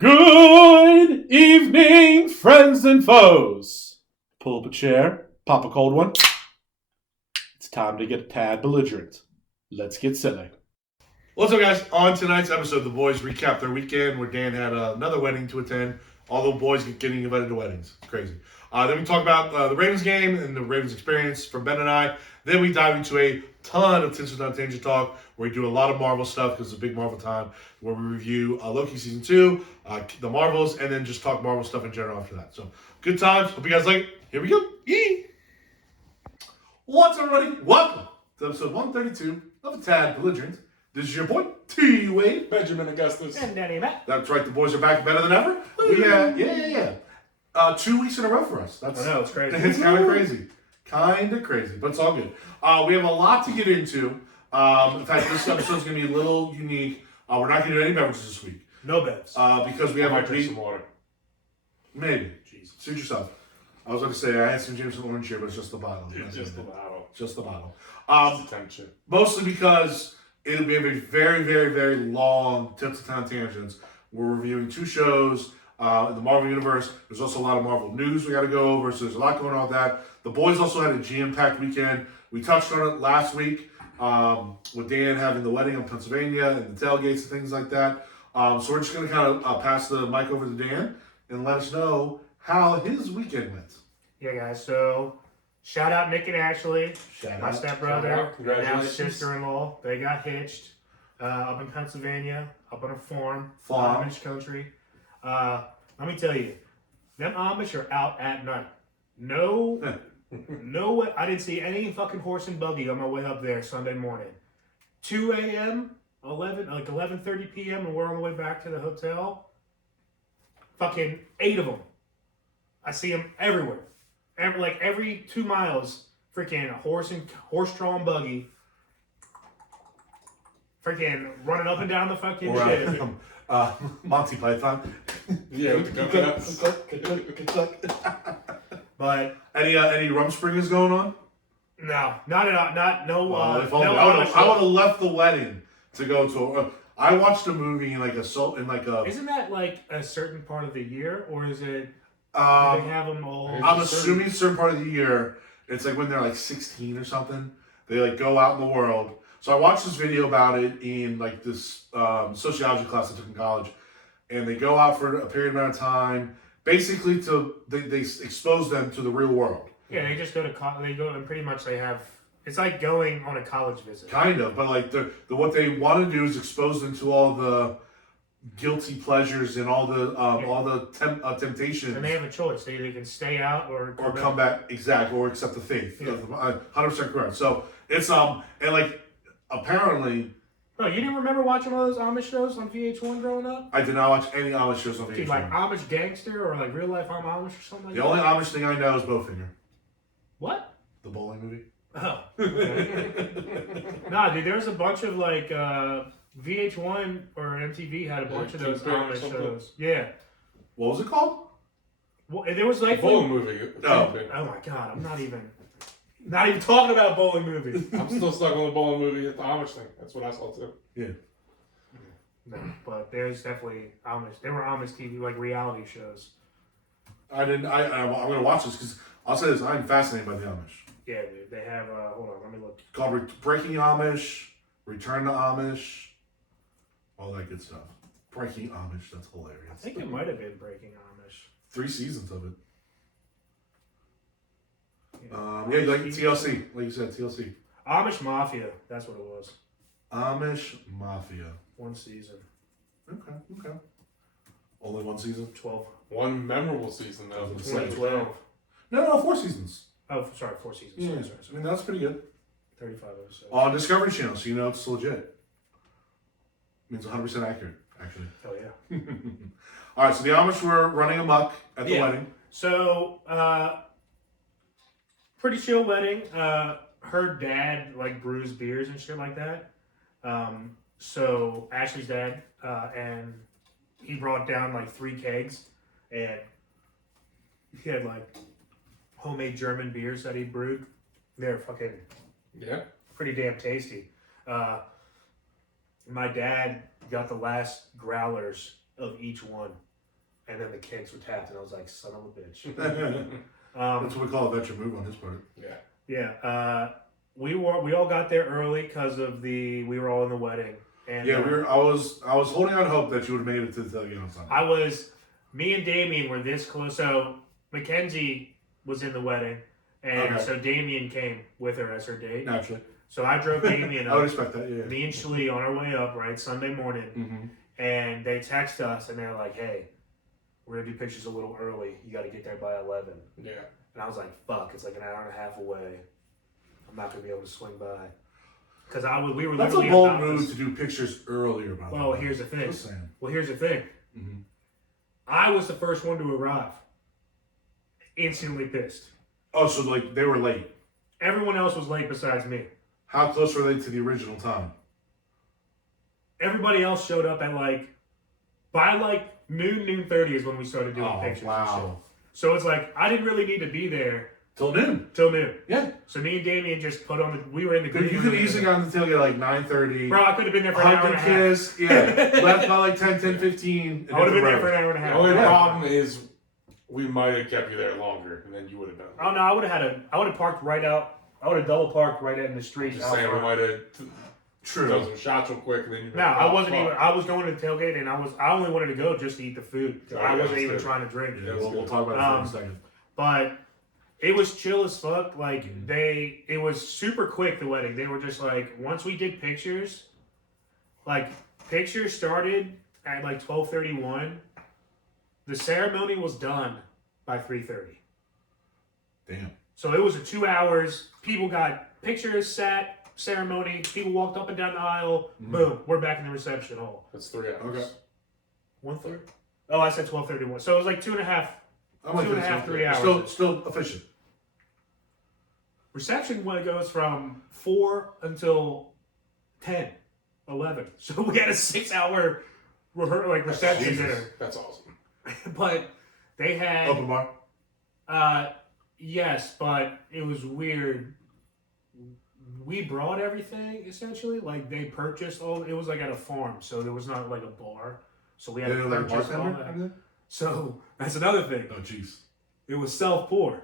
Good evening, friends and foes. Pull up a chair, pop a cold one. It's time to get a tad belligerent. Let's get silly. What's up, guys? On tonight's episode, the boys recap their weekend where Dan had another wedding to attend. All the boys getting invited to weddings. It's crazy. Then we talk about the Ravens game and the Ravens experience from Ben and I. Then we dive into a ton of Tinsel Town Tangents talk where we do a lot of Marvel stuff because it's a big Marvel time, where we review Loki Season 2, the Marvels, and then just talk Marvel stuff in general after that. So, good times. Hope you guys like it. Here we go. Yee! What's up, everybody? Welcome to episode 132 of A Tad Belligerent. This is your boy, T.Wade. Benjamin Augustus. And DannyMatt. That's right, the boys are back better than ever. Yeah. 2 weeks in a row for us. I know, it's crazy. It's kind of crazy. But it's all good. We have a lot to get into. In fact, this episode's going to be a little unique. We're not going to do any beverages this week. No bets. Because we have I a might drink some water. Maybe. Jesus. Suit yourself. I was going to say, I had some Jameson orange here, but it's just the bottle. It's just the bottle. Just the bottle. It's attention. Mostly because it'll be a very, very, very long Tinsel Town Tangents. We're reviewing 2 shows in the Marvel Universe. There's also a lot of Marvel news we got to go over, so there's a lot going on with that. The boys also had a jam-packed weekend. We touched on it last week with Dan having the wedding in Pennsylvania and the tailgates and things like that. So we're just going to kind of pass the mic over to Dan and let us know how his weekend went. Yeah, guys, so shout out Nick and Ashley, my stepbrother, Shout out. and now his Congratulations. sister-in-law. They got hitched up in Pennsylvania, up on a farm, Farm. Amish country. Let me tell you, them Amish are out at night. No way. I didn't see any fucking horse and buggy on my way up there Sunday morning. 2 a.m., 11:30 p.m., and we're on the way back to the hotel. Fucking 8 of them. I see them everywhere. Every 2 miles, freaking horse-drawn buggy, freaking running up and down the fucking shit. Monty Python. Yeah, with the coconuts. But Any Rumspringers going on? no, not at all. No. If only. I would have left the wedding to go to. I watched a movie in Isn't that like a certain part of the year, or is it? Do they have them all? I'm assuming a certain part of the year. It's like when they're like 16 or something. They like go out in the world. So I watched this video about it in like this sociology class I took in college, and they go out for a period amount of time, basically they expose them to the real world. Yeah, they just go to they go and pretty much they have. It's like going on a college visit. Kind of, but like the what they want to do is expose them to all the guilty pleasures and all the temptations. And they have a choice. They either can stay out or come back, exactly, or accept the faith. Yeah. 100% correct. So it's and like apparently. Bro, you didn't remember watching all those Amish shows on VH1 growing up? I did not watch any Amish shows on VH1. Dude, like Amish Gangster or like Real Life I'm Amish or something like The that? only Amish thing I know is Bowfinger, What? the bowling movie. Oh. Nah, dude, there's a bunch of like VH1 or MTV had a bunch of those Kingpin or Amish something? shows. Yeah. What was it called? Well, there was like Bowling movie. Oh. Oh my god, I'm not even talking about bowling movie. I'm still stuck on the bowling movie at the Amish thing. That's what I saw too. Yeah. No, but there's definitely Amish. There were Amish TV like reality shows. I didn't. I'm gonna watch this because I'll say this. I'm fascinated by the Amish. Yeah, dude. They have. Hold on, let me look. Called Breaking Amish, Return to Amish, all that good stuff. Breaking Amish. That's hilarious. I think it might have been Breaking Amish. 3 seasons of it. Yeah, Like TLC, like you said, TLC. Amish Mafia. That's what it was. Amish Mafia. 1 season. Okay. Only 1 season? 12. One memorable season though. 2012. No, 4 seasons. Oh, sorry, 4 seasons. Yeah, Sorry, I sorry. mean that's pretty good. 35 episodes. On Discovery Channel, so you know it's legit. Means 100% accurate, actually. Hell yeah. All right, so the Amish were running amok at the Yeah. wedding. So, pretty chill wedding. Her dad like brews beers and shit like that. So Ashley's dad, and he brought down like 3 kegs, and he had like homemade German beers that he brewed. They're fucking Yeah. pretty damn tasty. My dad got the last growlers of each one, and then the kinks were tapped, and I was like, son of a bitch. That's what we call a venture move on his part. Yeah. We all got there early because of we were all in the wedding. And Yeah, I was holding out hope that you would have made it to the tailgate on Sunday. Me and Damien were this close. So Mackenzie was in the wedding, and so Damien came with her as her date. Naturally. So I drove Damien up. I would expect that, yeah. Me and Shlee on our way up, right, Sunday morning, and they text us, and they're like, hey, we're going to do pictures a little early. You got to get there by 11. Yeah. And I was like, fuck, it's like an hour and a half away. I'm not going to be able to swing by. Because we were That's literally a bold move to do pictures earlier, by the way. Well, here's the thing. Just saying. Mm-hmm. I was the first one to arrive. Instantly pissed. Oh, so like they were late. Everyone else was late besides me. How close were they to the original time? Everybody else showed up at by noon 30 is when we started doing pictures. Wow. And shit. So it's like I didn't really need to be there Till noon. Yeah. So me and Damien just put on we were in the green You room could easily got on the tailgate at like 9:30. Bro, I could have been there for an hour and a half. Kiss, yeah. Left by like 10:15. I would have been there for an hour and a The half. only problem is we might have kept you there longer, and then you would have done it. Oh no, I would have parked right out. I would have double parked right in the street. Just saying, we might have True. done some shots real quick, and then you. No, I wasn't even. I was going to the tailgate, and I only wanted to go just to eat the food. Oh, I yeah, wasn't even good. trying to drink. Yeah, we'll talk about it in a second. But it was chill as fuck. It was super quick, the wedding. They were just once we did pictures, pictures started at 12:31. The ceremony was done by 3:30. Damn. So it was 2 hours. People got pictures, sat, ceremony. People walked up and down the aisle. Boom, we're back in the reception hall. That's 3 hours. Okay. 1:30. Oh, I said 12:31. So it was 2.5. I'm like 2.5, 3 hours. Still efficient. Reception goes from 4 until 10, 11. So we had a 6-hour reception dinner. That's awesome. But they had Open bar. Yes, but it was weird. We brought everything essentially. They purchased all. It was at a farm, so there was not a bar. So we had to purchase all that. So that's another thing. Oh, jeez. It was self-pour.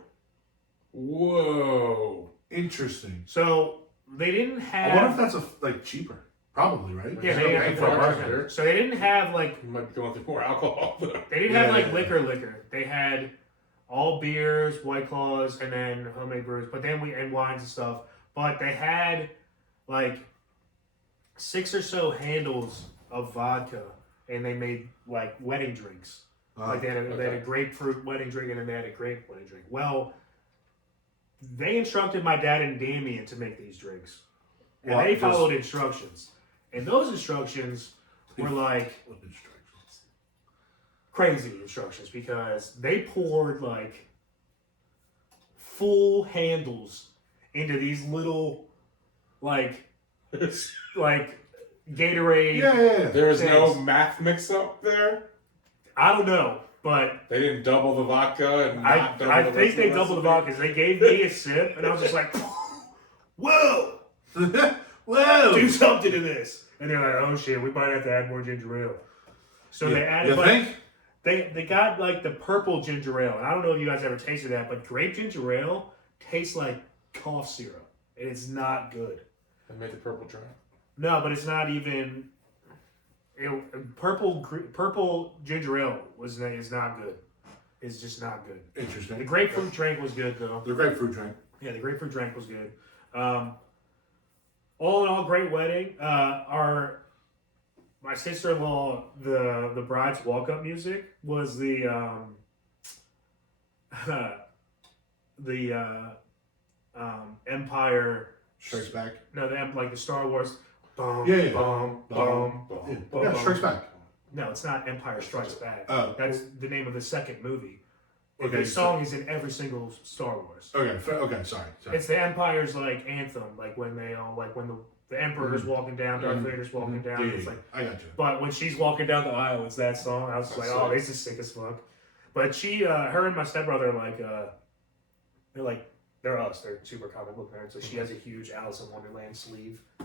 Whoa. Interesting. So they didn't have. I wonder if that's cheaper. Probably, right? Yeah, There's they no had bang for a bartender. So they didn't have You might be going through more alcohol. They didn't have liquor. They had all beers, White Claws, and then homemade brews. But then and wines and stuff. But they had 6 or so handles of vodka, and they made wedding drinks. They had a grapefruit wedding drink, and then they had a grape wedding drink. Well, they instructed my dad and Damien to make these drinks, and they followed instructions. And those instructions were crazy instructions because they poured full handles into these little Gatorade. Yeah. There was no math mix-up there. I don't know, but They didn't double the vodka and not double I the think they doubled the vodka. They gave me a sip, and I was just like, "Whoa, Whoa! do something to this!" And they're like, "Oh shit, we might have to add more ginger ale." So they added. You think? They got the purple ginger ale, and I don't know if you guys ever tasted that, but grape ginger ale tastes like cough syrup, and it's not good. They made the purple drink. No, but it's not even. Purple ginger ale is not good. It's just not good. Interesting. The grapefruit drink was good though. The grapefruit drink. Yeah, the grapefruit drink was good. All in all, great wedding. My sister-in-law, the bride's walk-up music was the Empire Strikes Back. No, the Star Wars. Bum, Yeah. bum, bum, bum, Yeah, bum. Strikes Back. No, it's not Empire Strikes Back. Oh. That's the name of the second movie. Okay, The song is in every single Star Wars. Okay, sorry. It's the Empire's anthem, when they all when the Emperor's walking down, Darth Vader's walking down. Yeah, It's I got you. but when she's walking down the aisle, it's that song. I was just oh, this is sick as fuck. But her and my stepbrother they're us. They're super comic book nerds. So she has a huge Alice in Wonderland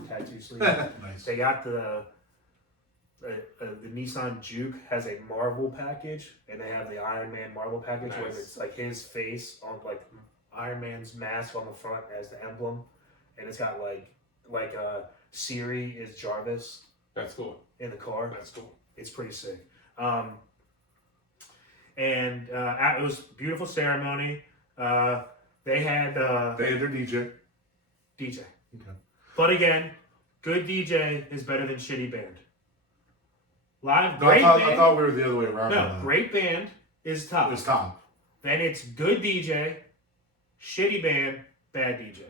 tattoo sleeve. Nice. They got the the Nissan Juke has a Marvel package, and they have the Iron Man Marvel package where it's like his face on like Iron Man's mask on the front as the emblem, and it's got like Siri is Jarvis. That's cool. In the car. That's cool. It's pretty sick. And it was a beautiful ceremony. They had their DJ. DJ. Okay. But again, good DJ is better than shitty band. Live, No, great band. I thought we were the other way around. No, great band is top. It's top. Then it's good DJ, shitty band, bad DJ.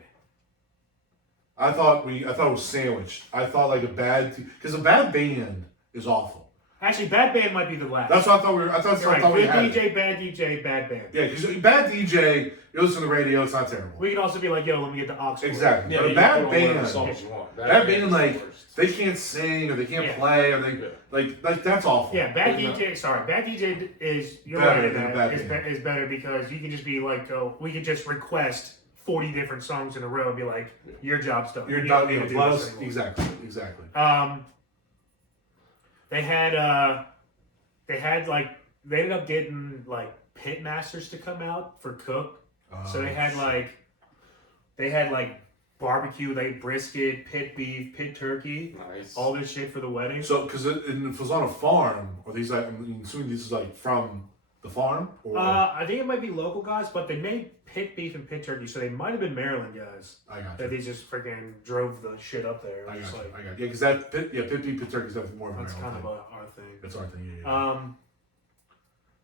I thought it was sandwiched. I thought like because a bad band is awful. Actually, bad band might be the last. That's what I thought we were. I thought we good had. DJ, bad band. Yeah, because bad DJ, you listen to the radio, it's not terrible. We can also be like, yo, let me get the aux. Exactly. Yeah, but a bad band, Bad band like they can't sing or they can't play or they like that's awful. Yeah, bad DJ. Sorry, bad DJ is is better because you can just be like, we can just request 40 different songs in a row and be like, your job's done. You're done. Exactly. They ended up getting like pit masters to come out for cook. So they had like barbecue, brisket, pit beef, pit turkey, all this shit for the wedding. So because if it was on a farm, or these I'm assuming this is like from the farm. Or... I think it might be local guys, but they made pit beef and pit turkey, so they might have been Maryland guys. I got you. That they just freaking drove the shit up there. I got you. Yeah, because that pit beef, pit turkey is definitely more of a That's Maryland kind thing. of our thing. That's our thing. Yeah.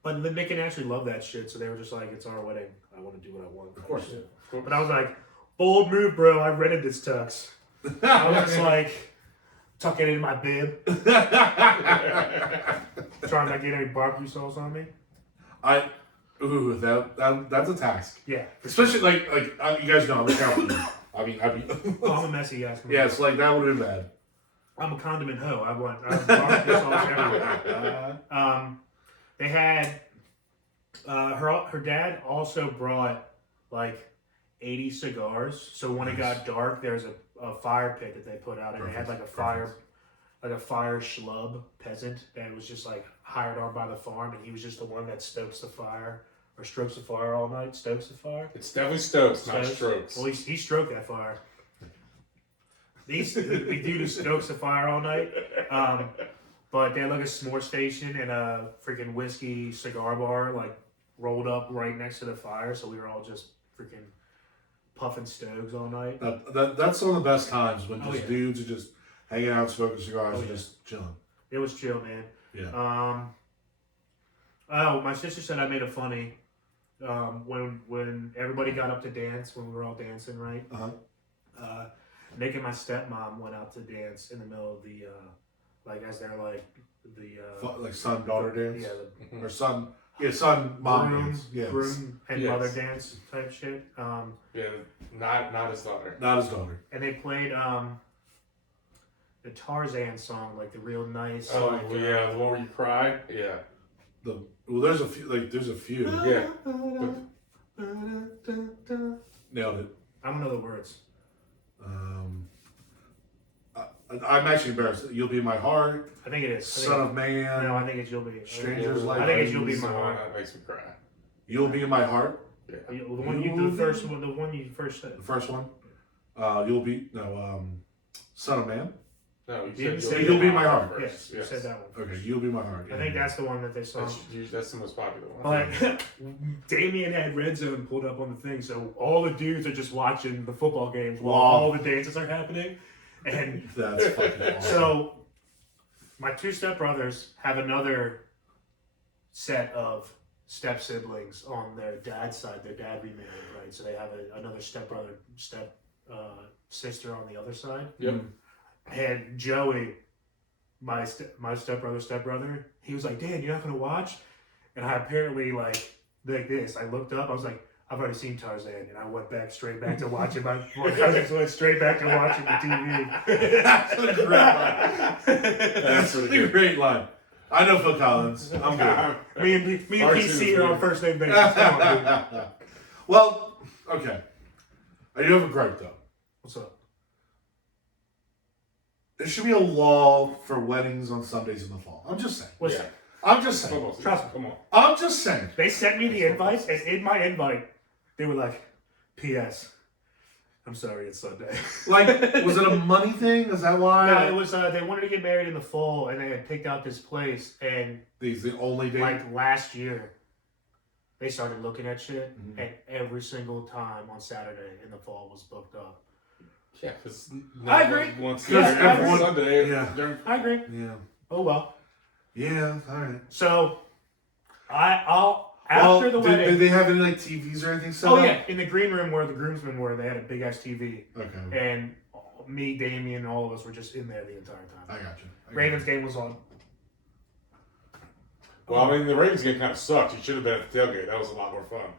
But Mick and Ashley love that shit, so they were just like, "It's our wedding. I want to do what I want." Of course. But I was like, "Bold move, bro. I rented this tux." I was just like, tucking it in my bib, trying not to get any barbecue sauce on me. That's a task. Yeah. Especially like you guys know I'm a careful. I'm a messy ass. Yeah, it's like that would have been bad. I'm a condiment hoe. I want barbecue sauce everywhere. They had her dad also brought like 80 cigars. So when it got dark, there's a fire pit that they put out, and they had like a fire schlub peasant that was just like hired on by the farm, and he was just the one that stokes the fire or strokes the fire all night. Stokes the fire. It's definitely stokes, not strokes. Well, he stroked that fire. The dude who stokes the fire all night. But they had like a s'more station and a freaking whiskey cigar bar like rolled up right next to the fire, so we were all just freaking puffing stoves all night. That's some of the best times when dudes are just hanging out, smoking cigars, and just chilling. It was chill, man. Yeah. My sister said I made it funny when everybody got up to dance, when we were all dancing, right? Nick and my stepmom went out to dance in the middle of the as they're like son daughter dance. Yeah, or son mom dance. Yeah, groom and mother dance type shit. Not his daughter. Not his daughter. And they played the Tarzan song, like the real nice. Oh, the one where you cry. Yeah. There's a few. Yeah. Nailed it. I don't know the words. I'm actually embarrassed. You'll be my heart. I think it is. Son of Man. No, I think it's You'll Be. Strangers Like. I think it's You'll Be My Heart. That makes me cry. You'll Be in My Heart. Yeah. The first one you first said. The first one. Son of Man. No, you said You'll Be My Heart. Yes, you said that one. Okay, You'll Be My Heart. Yeah. I think that's the one that they saw. That's the most popular one. But Damien had Red Zone pulled up on the thing, so all the dudes are just watching the football games while all the dances are happening. And that's fucking awesome. So my two stepbrothers have another set of step siblings on their dad's side. Their dad remarried, right? So they have another stepbrother, sister on the other side. Yep. And Joey, my stepbrother, he was like, "Dan, you're not gonna watch?" And I apparently like this. I looked up. I was like, "I've already seen Tarzan," and I went straight back to watching my cousins went straight back to watching the TV. That's a great line. That's a great line. I know Phil Collins. I'm good. me and PC are on first name basis. Well, okay. I do have a gripe though. What's up? There should be a law for weddings on Sundays in the fall. I'm just saying. Listen, Yeah. I'm just saying. Come on, Trust me. Come on. I'm just saying. they sent me the invites, and in my invite, they were like, P.S. I'm sorry, it's Sunday. Like, was it a money thing? Is that why? No, it was, they wanted to get married in the fall, and they had picked out this place, and These the only day. like last year, they started looking at shit, and every single time on Saturday in the fall was booked up. Yeah, because I agree. Once Yeah, every everyone- Sunday. yeah. during- I agree. Yeah. Oh well. Yeah. All right. So, I'll after the did, wedding. did they have any like TVs or anything set Oh up? yeah, in the green room where the groomsmen were, they had a big ass TV, Okay. and me, Damien, all of us were just in there the entire time. I got you. Ravens game was on. Well, I mean, the Ravens game kind of sucked. You should have been at the tailgate. That was a lot more fun.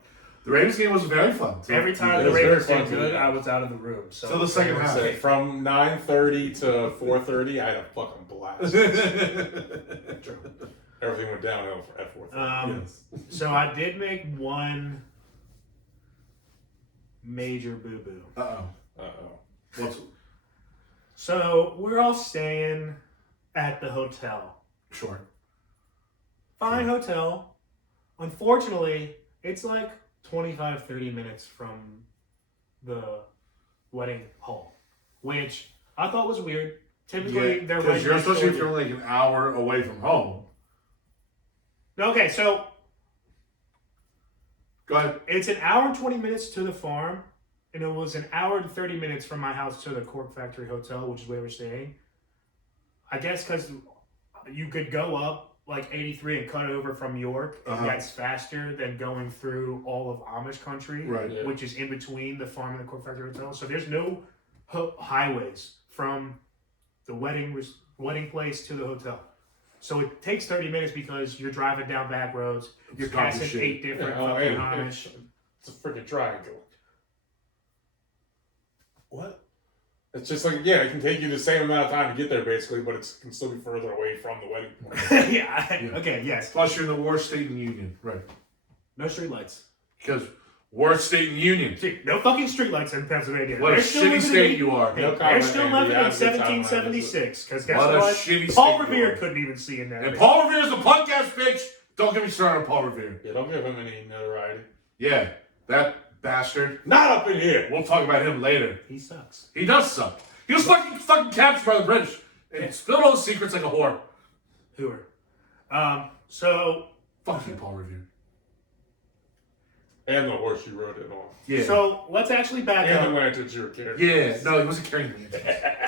The Ravens game was very fun. too. Every time It the was very Ravens fun did to good, do. I was out of the room. So So the second half. So from 9:30 to 4:30, I had a fucking blast. Everything went downhill at 4:30. Yes. So I did make one major boo boo. What's So we're all staying at the hotel. sure? Fine hotel. Unfortunately, it's like 25, 30 minutes from the wedding hall, which I thought was weird. Typically, they're right because you're next especially door if to- you're like an hour away from home. Okay, so Go ahead. it's an hour and 20 minutes to the farm, and it was an hour and 30 minutes from my house to the Cork Factory Hotel, which is where we're staying. I guess because you could go up like 83 and cut over from York, and that's faster than going through all of Amish country, Right. Yeah. which is in between the farm and the Cork Factory Hotel. So there's no highways from the wedding place to the hotel. So it takes 30 minutes because you're driving down back roads, you're It's garbage passing shit. 8 different Yeah, fucking and Amish. it's a freaking triangle. What? It's just like, yeah, it can take you the same amount of time to get there, basically, but it can still be further away from the wedding point. Yeah. Okay, yes. Plus, you're in the worst state in the union, right? No streetlights. Because worst state in the union. See, no fucking streetlights in Pennsylvania. What a They're still shitty living state in, you are. Hey, No they're comment, still Andy. living I in had a good time when I 1776. Because guess What a what? shitty Paul state you Revere are. couldn't even see in that. And bitch. Paul Revere's a podcast bitch. Don't get me started on Paul Revere. Yeah, don't give him any notoriety. Yeah, that bastard. Not up in here! We'll talk about him later. He sucks. He does suck. He was fucking captured by the British and spilled all his secrets like a whore. Hoover. So Fuck you, Paul Revere. And the horse you rode it on. Yeah. So let's actually back And the up. lanterns you were carrying. Yeah. No, he wasn't carrying me.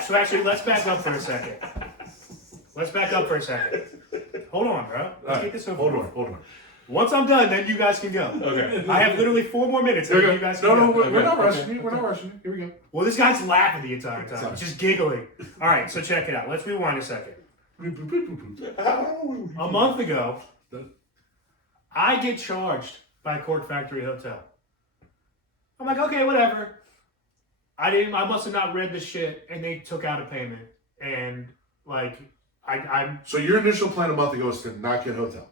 So actually, let's back up for a second. Let's back up for a second. Hold on, bro. Let's get this over. Hold with. on. Hold on. Once I'm done, then you guys can go. Okay. I have literally 4 more minutes, and Here then we you go. guys can No, go. no, we're Okay, not okay. rushing you. We're not rushing you. Here we go. Well, this guy's laughing the entire time, Sorry. just giggling. All right, so check it out. Let's rewind a second. A month ago, I get charged by Cork Factory Hotel. I'm like, okay, whatever. I must have not read the shit, and they took out a payment, and like, I'm So your initial plan a month ago was to not get a hotel.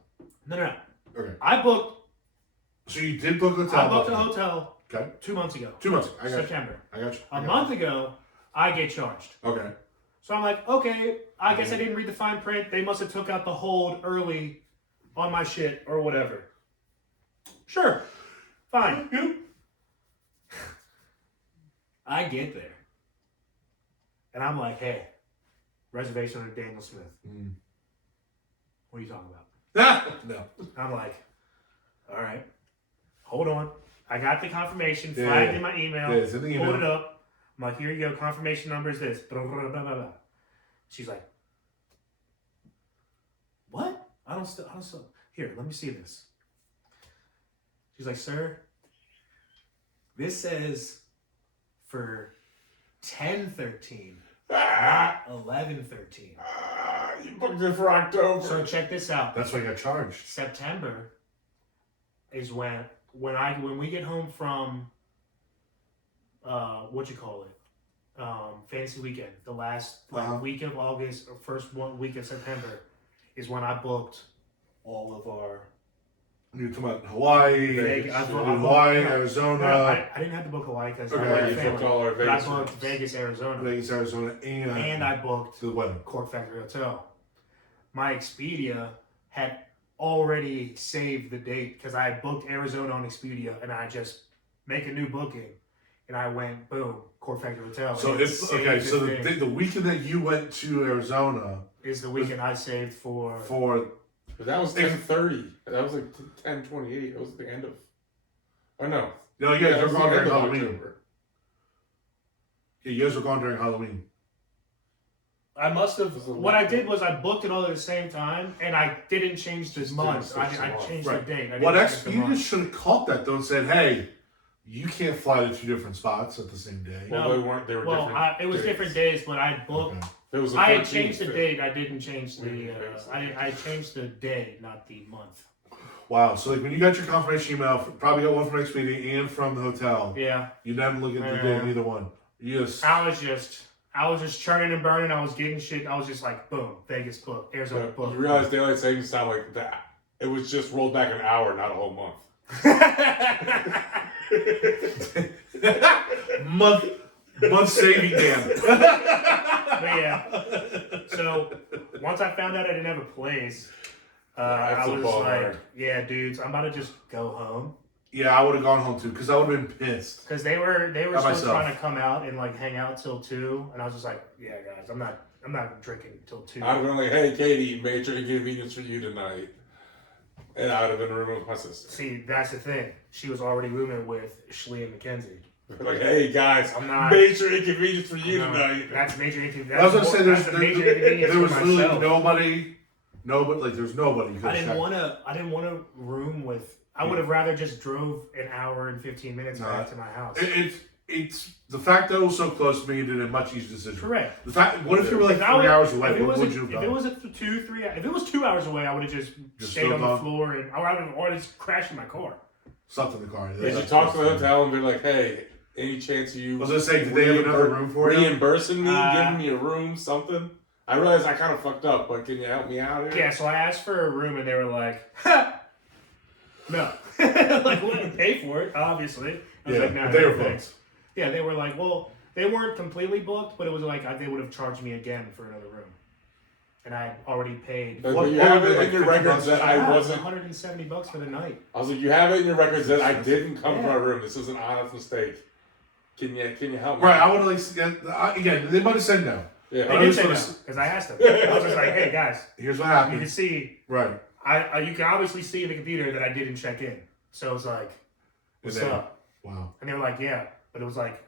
no. Okay. I booked So you did book a hotel. a hotel Okay. 2 months ago, 2 months ago. I got you. September. I got you. A month ago, I get charged. Okay. So I'm like, okay, I guess I didn't read the fine print. They must have took out the hold early on my shit or whatever. Sure. Fine. I get there. And I'm like, hey, reservation on Daniel Smith. What are you talking about? No. I'm like, all right, hold on. I got the confirmation, Yeah. flagged in my email, Yeah, it's in the email. pulled it up. I'm like, here you go, confirmation number is this. Blah, blah, blah, blah, blah. She's like, what? I don't still. Here, let me see this. She's like, sir, this says for 10/13, not 11/13. You booked it for October. So check this out. That's why you got charged. September is when we get home from fantasy weekend, the last week of August or first week of September is when I booked all of our You're talking about Hawaii, Vegas. Arizona. No, I didn't have to book Hawaii because Okay, I you had booked family. all our But I Vegas booked rooms. Vegas, Arizona. Vegas, Arizona, And I booked the wedding. Cork Factory Hotel. My Expedia had already saved the date because I had booked Arizona on Expedia, and I just make a new booking, and I went boom, Cork Factory Hotel. So and it it's saved okay. So thing. the weekend that you went to Arizona is the weekend I saved for. But that was 10:30. That was like 10:28. It was the end of. Oh no. No, you Yeah, guys it were was gone the end during of Halloween. October. Yeah, you guys were gone during Halloween. I must have. was a What I lot. did was I booked it all at the same time, and I didn't change the Just month. didn't switch I the month. changed Right. the date. I didn't What change the Expedia month. should have caught that though and said, "Hey, you can't fly to 2 different spots at the same day." Well, No. they weren't. They were Well, different. it was days. different days, but I booked. Okay. It was the I had 14th, changed the too. date. I didn't change the. Really? I changed the day, not the month. Wow. So like when you got your confirmation email, probably got one from Expedia and from the hotel. Yeah, You didn't look at the date of either one. You just I was just churning and burning. I was getting shit. I was just like, boom, Vegas book, Arizona So book. you realize daylight savings time like that. It was just rolled back an hour, not a whole month. month saving damn. But yeah. So once I found out I didn't have a place, That's I a was bummer. like, yeah, dudes, I'm about to just go home. Yeah, I would have gone home too because I would have been pissed. Because they were By still myself. trying to come out and like hang out till 2, and I was just like, yeah, guys, I'm not drinking till 2. I'd have been like, "Hey, Katie, major inconvenience for you tonight," and I'd have been rooming with my sister. See, that's the thing. She was already rooming with Shlee and Mackenzie. Like, "Hey, guys, I'm not- major inconvenience for you No, tonight." That's major inconvenience. I was gonna say That's a major inconvenience there was for literally myself. nobody, like there's nobody. You could I didn't check. want to room with. I would have rather just drove an hour and 15 minutes No, back to my house. It's the fact that it was so close to me did a much easier decision. Correct. The fact, what if you were like If 3 I hours if away? it What was would a- you have If it done? was a 2-3, if it was 2 hours away, I would have just stayed still on the gone? floor and or just crashed in my car. Slept in the car. Did you talk to the hotel and be like, "Hey, any chance of you?" I was gonna say, did they have another room for you? reimbursing me, Uh, giving me a room, something? I realized I kind of fucked up, but can you help me out here? Yeah, so I asked for a room and they were like, ha! No. Like, we didn't pay for it, obviously. I was Yeah, like, nah, but they no were thanks. booked. Yeah, they were like, well, they weren't completely booked, but it was like they would have charged me again for another room. And I had already paid. But What- you what have would it be, in your like, 50 records that I Yeah, it was wasn't. $170 for the night. I was like, you have it in your records that I didn't come to Yeah. my room. This is an honest mistake. Can you help me? Right, I would have like again. They might have said no. Yeah. They I did just say no, wanna because I asked them. I was just like, hey, guys, Here's what you can happened. see, Right. you can obviously see in the computer that I didn't check in. So it was like, what's And then- up? Wow. And they were like, yeah, but it was like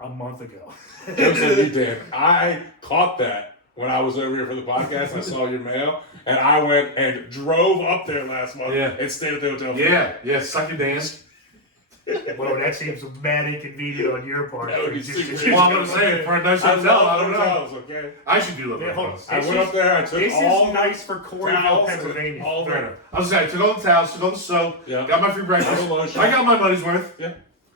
a month ago. Just like you did. I caught that when I was over here for the podcast. I saw your mail, and I went and drove up there last month Yeah. and stayed at the hotel. Yeah. Suck your dance. Well, that seems mad inconvenient on your part. That would be Just- super- just- Well, I'm gonna say for a nice I hotel, I love don't know. hotels, okay? I should do love Yeah, hold on. hotels. I went up there. I took This all is nice for Coreyville, towels and Pennsylvania. all Fair the enough. I was gonna say, I took all the towels, took all the soap, Yeah. got my free breakfast. All the lotion. I got my money's worth. Yeah.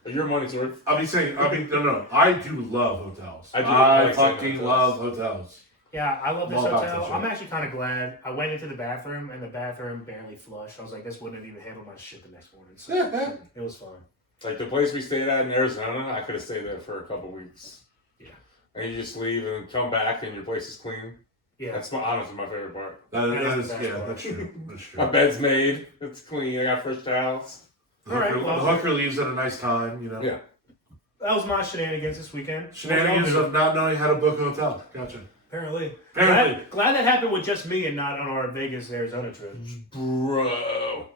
Your money's worth. No. I do love hotels. I do I like staying fucking in love hotels. Yeah, I love this All about hotel. that shit. I'm actually kind of glad. I went into the bathroom, and the bathroom barely flushed. I was like, this wouldn't have even handled my shit the next morning. So it was fun. Like the place we stayed at in Arizona, I could have stayed there for a couple weeks. Yeah. And you just leave and come back and your place is clean. Yeah. That's honestly my favorite part. That That is, is the best yeah, part. that's true. That's My true. bed's made. It's clean. I got fresh towels. The All right, hooker, well- the hooker leaves at a nice time, you know. Yeah. That was my shenanigans this weekend. Shenanigans of not knowing how to book a hotel. Gotcha. Apparently. Apparently. Glad that happened with just me and not on our Vegas, Arizona trip. Bro.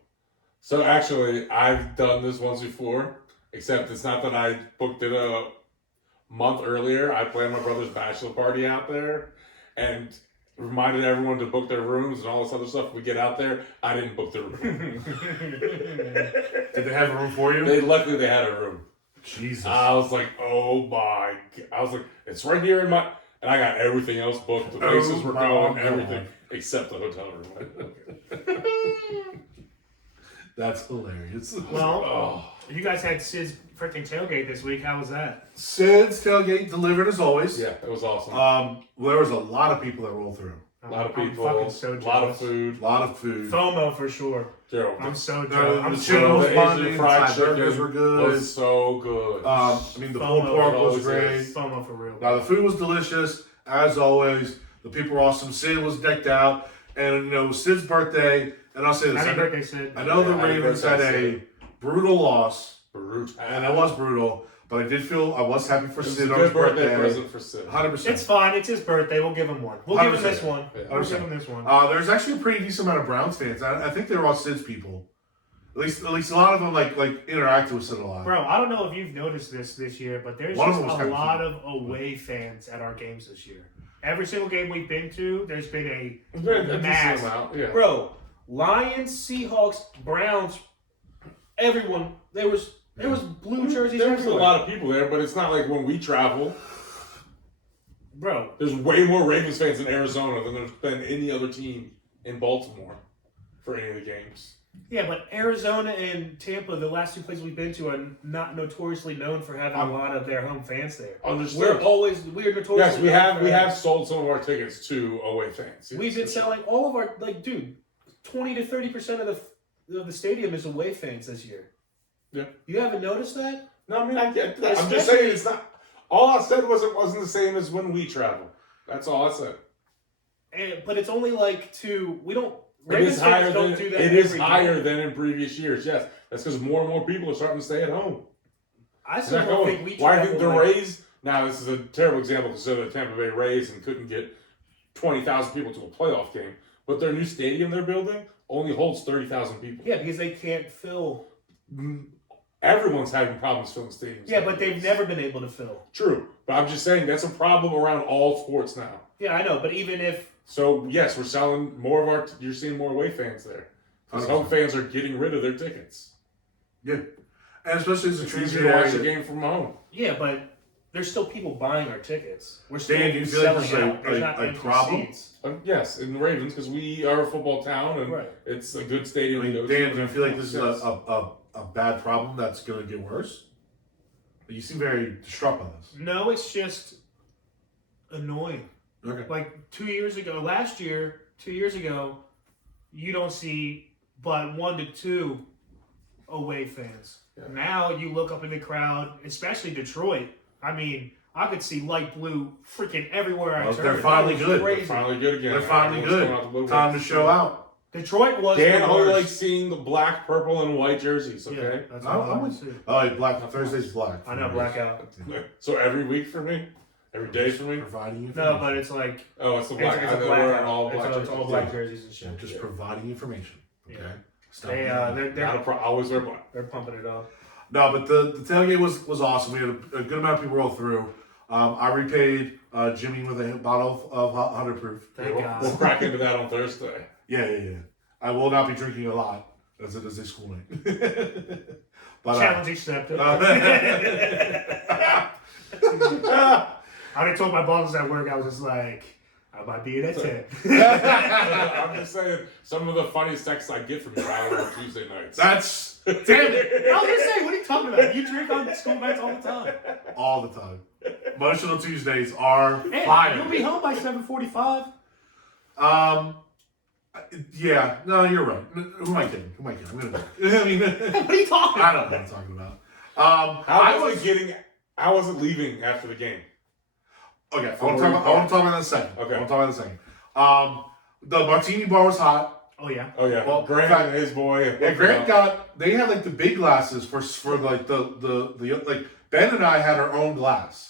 So actually, I've done this once before, except it's not that I booked it a month earlier. I planned my brother's bachelor party out there and reminded everyone to book their rooms and all this other stuff. We get out there, I didn't book the room. Did they have a room for you? Luckily they had a room. Jesus. I was like, oh my God. I was like, it's right here in my, and I got everything else booked. The places Oh were my going, God. everything, except the hotel room. That's hilarious. Well, Oh. you guys had Sid's freaking tailgate this week. How was that? Sid's tailgate delivered as always. Yeah, it was awesome. Well, there was a lot of people that rolled through. A lot of I'm people. fucking so A lot of jealous. food. A lot of food. FOMO for sure. Gerald, I'm so The jealous. I'm chicken so was the fun. Asian The fried Thai burgers chicken were good. was so good. I mean, the pulled FOMO pork was always great. is. FOMO for real. Now the food was delicious as always. The people were awesome. Sid was decked out, and it was Sid's birthday. And I'll say this: Happy birthday, Sid. I know the Happy Ravens birthday, had a Sid. brutal loss, Brutal. and it was brutal. But I was happy for It was Sid a on his good birthday birthday. present for Sid. 100%. It's fine. It's his birthday. We'll give him one. We'll give him this 100%. one. Yeah. We'll give him this one. There's actually a pretty decent amount of Browns fans. I think they were all Sid's people. At least a lot of them like interacted with Sid a lot. Bro, I don't know if you've noticed this year, but there's One of just them was a kinda lot cute. of away fans at our games this year. Every single game we've been to, there's been It's been a decent mass. amount. Yeah. Bro, Lions, Seahawks, Browns, everyone. There was blue jerseys There's a everywhere. lot of people there, but it's not like when we travel. Bro, There's way more Ravens fans in Arizona than there's been any other team in Baltimore for any of the games. yeah, but Arizona and Tampa, the last two places we've been to, are not notoriously known for having a lot of their home fans there. Understood. We're notoriously Yes, we known for have sold some of our tickets to away fans. Yes, We've been for sure. selling all of our 20 to 30% of the stadium is away fans this year. Yeah. You haven't noticed that? No, I mean I get that. I'm Especially- just saying it's not. All I said was it wasn't the same as when we travel. That's all I said. But it's only we don't. It Ravens is higher fans than don't do that. it is every higher game. than in previous years. Yes, that's because more and more people are starting to stay at home. I They're still not don't going. think we Why travel think the like- Rays? Now this is a terrible example because they're the Tampa Bay Rays and couldn't get 20,000 people to a playoff game. But their new stadium they're building only holds 30,000 people. Yeah, because they can't fill. Everyone's having problems filling stadiums. Yeah, but they've never been able to fill. True, but I'm just saying that's a problem around all sports now. Yeah, I know, but even if So yes, we're selling more of our. You're seeing more away fans there. Because home fans are getting rid of their tickets. Yeah, and especially as a It's easier to watch the area. game from home. yeah, but there's still people buying our tickets. We're still Dan, do you feel like selling this is out. There's a not empty problem? seats. Yes, in the Ravens because we are a football town and Right. it's a good I stadium. mean, to go Dan, to. do you feel like this is Yes. a bad problem that's going to get worse? You seem very distraught by this. No, it's just annoying. Okay. Like 2 years ago, 2 years ago, you don't see but 1 to 2 away fans. Yeah. Now you look up in the crowd, especially Detroit. I mean, I could see light blue freaking everywhere I Well, turn. they're finally It was good. They're Crazy. finally good again. They're finally Everyone's coming out the good. woodworks. Time to show out. Detroit was Dan the only worst. likes seeing the black, purple, and white jerseys. Yeah, Okay, that's I'm all I with- see. Oh, black. Thursday's black. I know, blackout. so every week for me, every day for me. Providing you. No, but it's like Oh, it's the it's, black. it's a They're wearing blackout. all black. It's all jerseys. black Yeah. jerseys and shit. I'm just providing information. Okay. Yeah. Stop They me. they're I always wear black. they're pumping it up. No, but the tailgate was awesome. We had a good amount of people roll through. I repaid Jimmy with a bottle of 100 proof. Thank We'll God. crack into that on Thursday. Yeah. I will not be drinking a lot as it is a school night. But, Challenge accepted. I already told my bosses at work, I was just like, I might be in at 10. I'm just saying, some of the funniest texts I get from you are on Tuesday nights. that's Damn it. I was going to say, what are you talking about? You drink on school nights all the time. all the time. Emotional Tuesdays are Hey, fire. you'll be home by 7:45. Yeah, no, you're right. Who am I kidding? I'm gonna do it. I mean, What are you talking I about? don't know what I'm talking about. How was it leaving after the game? Okay, I want to talk about that in a second. Okay. I want to talk about that in a second. The martini bar was hot. Oh, yeah. Oh yeah, Well, Grant in fact- and his boy. Yeah, Grant they had like the big glasses for like the like Ben and I had our own glass.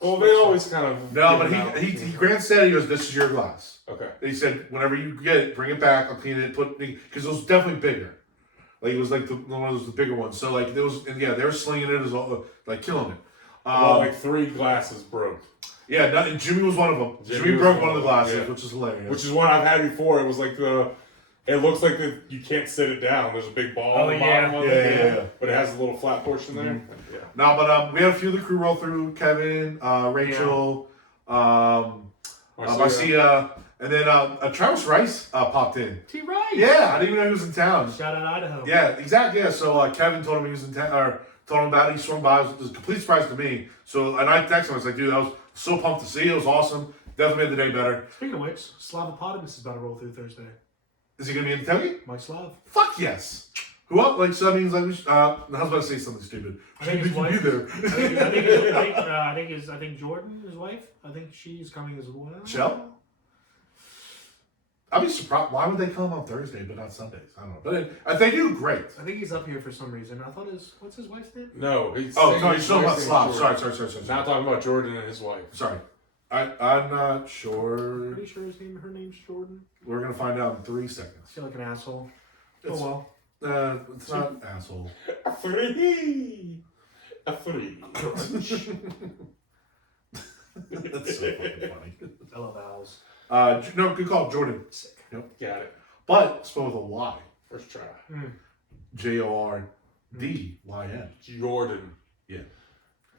Well, they always kind of. No, give but them out. he Grant said, he goes, "This is your glass." Okay. He said, "Whenever you get it, bring it back. I'll clean it. Because it was definitely bigger. Like it was like one of those the bigger ones. So like there was, and yeah, they were slinging it as all like killing it. Well, like 3 glasses broke, Yeah, and Jimmy was one of them. Jimmy Jimmy was broke one one of of the them, glasses, yeah. which is hilarious. which is what I've had before. It was like it looks like you can't sit it down. There's a big ball Oh, on the bottom yeah. of it, Yeah. but it has a little flat portion there. Mhm. Yeah. No, but we had a few of the crew roll through. Kevin, Rachel, Marcia, and then Travis Rice popped in. T. Rice. Yeah, I didn't even know he was in town. Shout out Idaho. Yeah, exactly. Yeah, so Kevin told him he was in town, or told him about it. He swung by. It was a complete surprise to me. So, and I texted him. I was like, dude, I was so pumped to see you. It was awesome. definitely made the day better. Speaking of which, Slavopotamus is about to roll through Thursday. Is he going to be in the tailgate? Mike Slav. Fuck yes. Who else? Like, so that means, like, I was about to say something stupid. I think his wife. Be there. I think Jordan, his wife. I think she's coming as well. Shell? I'd be surprised. Why would they come on Thursday but not Sundays? I don't know. But they do great. I think he's up here for some reason. I thought what's his wife's name? No, he's You're still about Slav. Sorry. Not talking about Jordan and his wife. Sorry. I'm not sure. Pretty sure her name's Jordan. We're going to find out in 3 seconds. I feel like an asshole. It's, oh it's not asshole. A 3. That's so fucking funny. I love owls. No, good call, Jordan. Sick. Got it. But spelled with a Y. First try. Jordyn. Jordan. Yeah.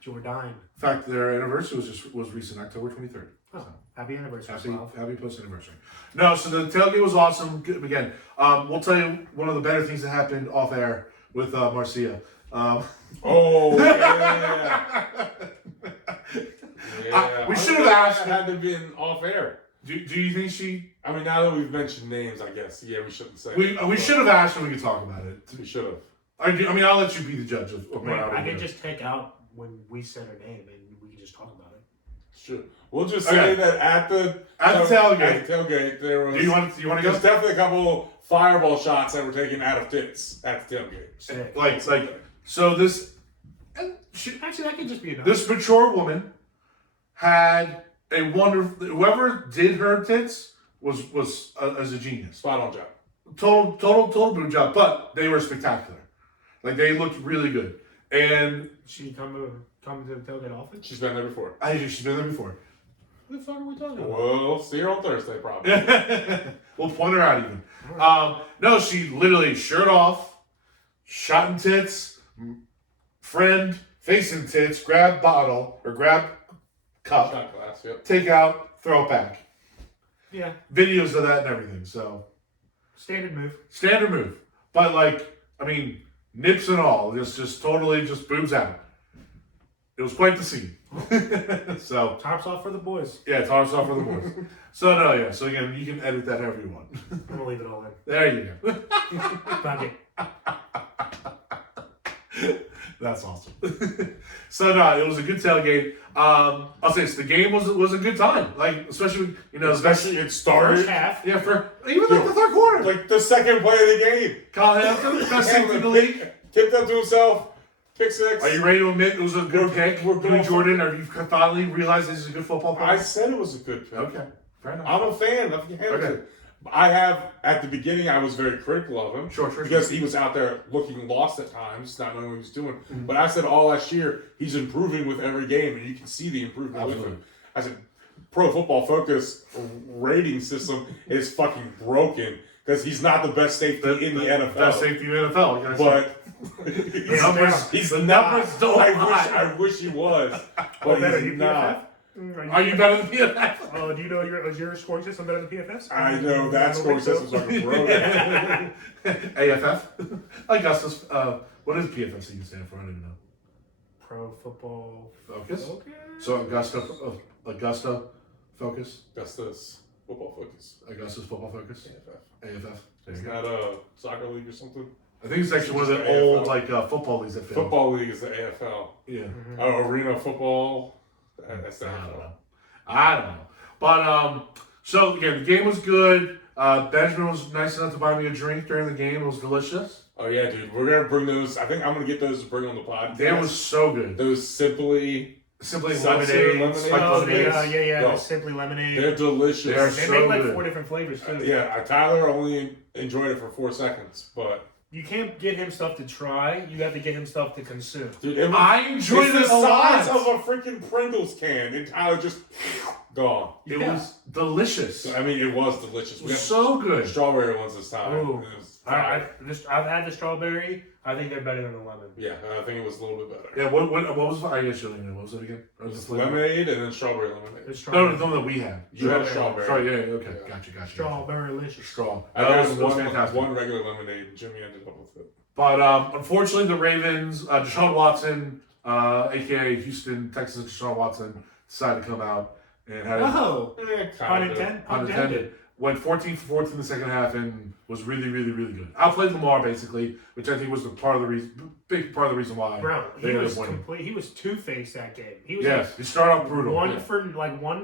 Jordan. In fact, their anniversary was recent, October 23rd. Oh, happy anniversary, Slav. Happy post anniversary. No, so the tailgate was awesome. Again, we'll tell you one of the better things that happened off air with Marcia. Oh yeah. We should have asked. Had to be off air. Do you think she? I mean, now that we've mentioned names, I guess we shouldn't say. We should have asked when we could talk about it. We should have. I mean, I'll let you be the judge of what I can just take out when we said her name and we can just talk about it. Sure. We'll just say that at the tailgate there was. Do you want to go? There's definitely a couple fireball shots that were taken out of tits at the tailgate. Sick. Like so this. Actually, that could just be enough. This mature woman had a wonderful. Whoever did her tits was as a genius. Spot on job. Total boot job, but they were spectacular. Like they looked really good. And she come to the tailgate often? She's been there before. She's been there before. Who the fuck are we talking about? We'll see her on Thursday, probably. We'll point her out even. No, she literally shirt off, shot in tits, friend facing tits, grab bottle or grab cup, Shot glass, yep. take out, throw it back. Yeah. Videos of that and everything. So standard move. But I mean, nips and all, just totally just boobs out. It was quite the scene. So tops off for the boys. Yeah, tops off for the boys. So no, yeah. So again, you can edit that however you want. I'm gonna leave it all in. There you go. Fuck it. That's awesome. So no, it was a good tailgate. I'll say this, the game was a good time. Like especially especially it started. First half. Yeah, for even the third quarter. Like the second play of the game. Kyle Hampton, best safety in the league. Tipped up to himself. Pick 6. Are you ready to admit it was a good pick? We're going Jordan, or you finally realized this is a good football player? I said it was a good pick. Okay, fair enough. I'm a fan of Hamilton. Okay. I have, at the beginning, I was very critical of him. Sure. Because he was out there looking lost at times, not knowing what he was doing. Mm-hmm. But I said all last year, he's improving with every game, and you can see the improvement with him. I said, Pro Football Focus rating system is fucking broken because he's not the best safety in the NFL. Best safety in the NFL. But he's the numbers don't lie. I wish he was. But he's not. Are you better than PFF? Oh, do you know your scoring system better than PFS? I know that scoring system's like a pro. AFF? Augustus. What is PFF stand for? I don't even know. Pro Football Focus? Okay. So Augusta Focus? Augustus Football Focus. Augustus Football Focus? AFF. It's not a soccer league or something? I think it's actually one of the old football leagues that failed. Football league is the AFL. Yeah. Mm-hmm. Oh, arena football. That's the AFL. I don't know. But so again, the game was good. Benjamin was nice enough to buy me a drink during the game. It was delicious. Oh yeah, dude. We're gonna bring those. I think I'm gonna get those to bring on the podcast. That was so good. Those simply lemonade, spiked lemonades. Yeah. Simply lemonade. They're delicious. They make like 4 different flavors too. Tyler only enjoyed it for 4 seconds, but you can't get him stuff to try. You have to get him stuff to consume. Dude, I enjoyed it the a lot. size of a freaking Pringles can, and Tyler just gone. It was delicious. I mean, it was delicious. We got so good. Strawberry ones this time. Ooh. I've had the strawberry. I think they're better than the lemon. Yeah, I think it was a little bit better. Yeah, what was I guess you what was it again? It was lemonade and then strawberry lemonade. No, the one that we had. You had strawberry. Okay. Yeah. Gotcha. Strawberry-licious. Straw. I That had was fantastic. one regular lemonade, and Jimmy ended up with it. But unfortunately, the Ravens, Deshaun Watson, a.k.a. Houston, Texas Deshaun Watson, decided to come out and had unintended. Went 14 for 14 in the second half and was really, really, really good. Outplayed Lamar basically, which I think was big part of the reason why. Bro, they ended up winning. He was two-faced that game. He was he started off brutal. One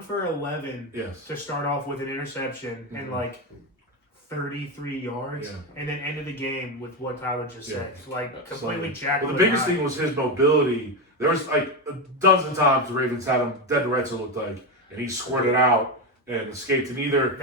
for 11 Yes. to start off with an interception and 33 yards, and then ended the game with what Tyler just said, completely jacked. Well, the biggest thing was his mobility. There was a dozen times the Ravens had him dead to rights. It looked like, and he squirted out and escaped and either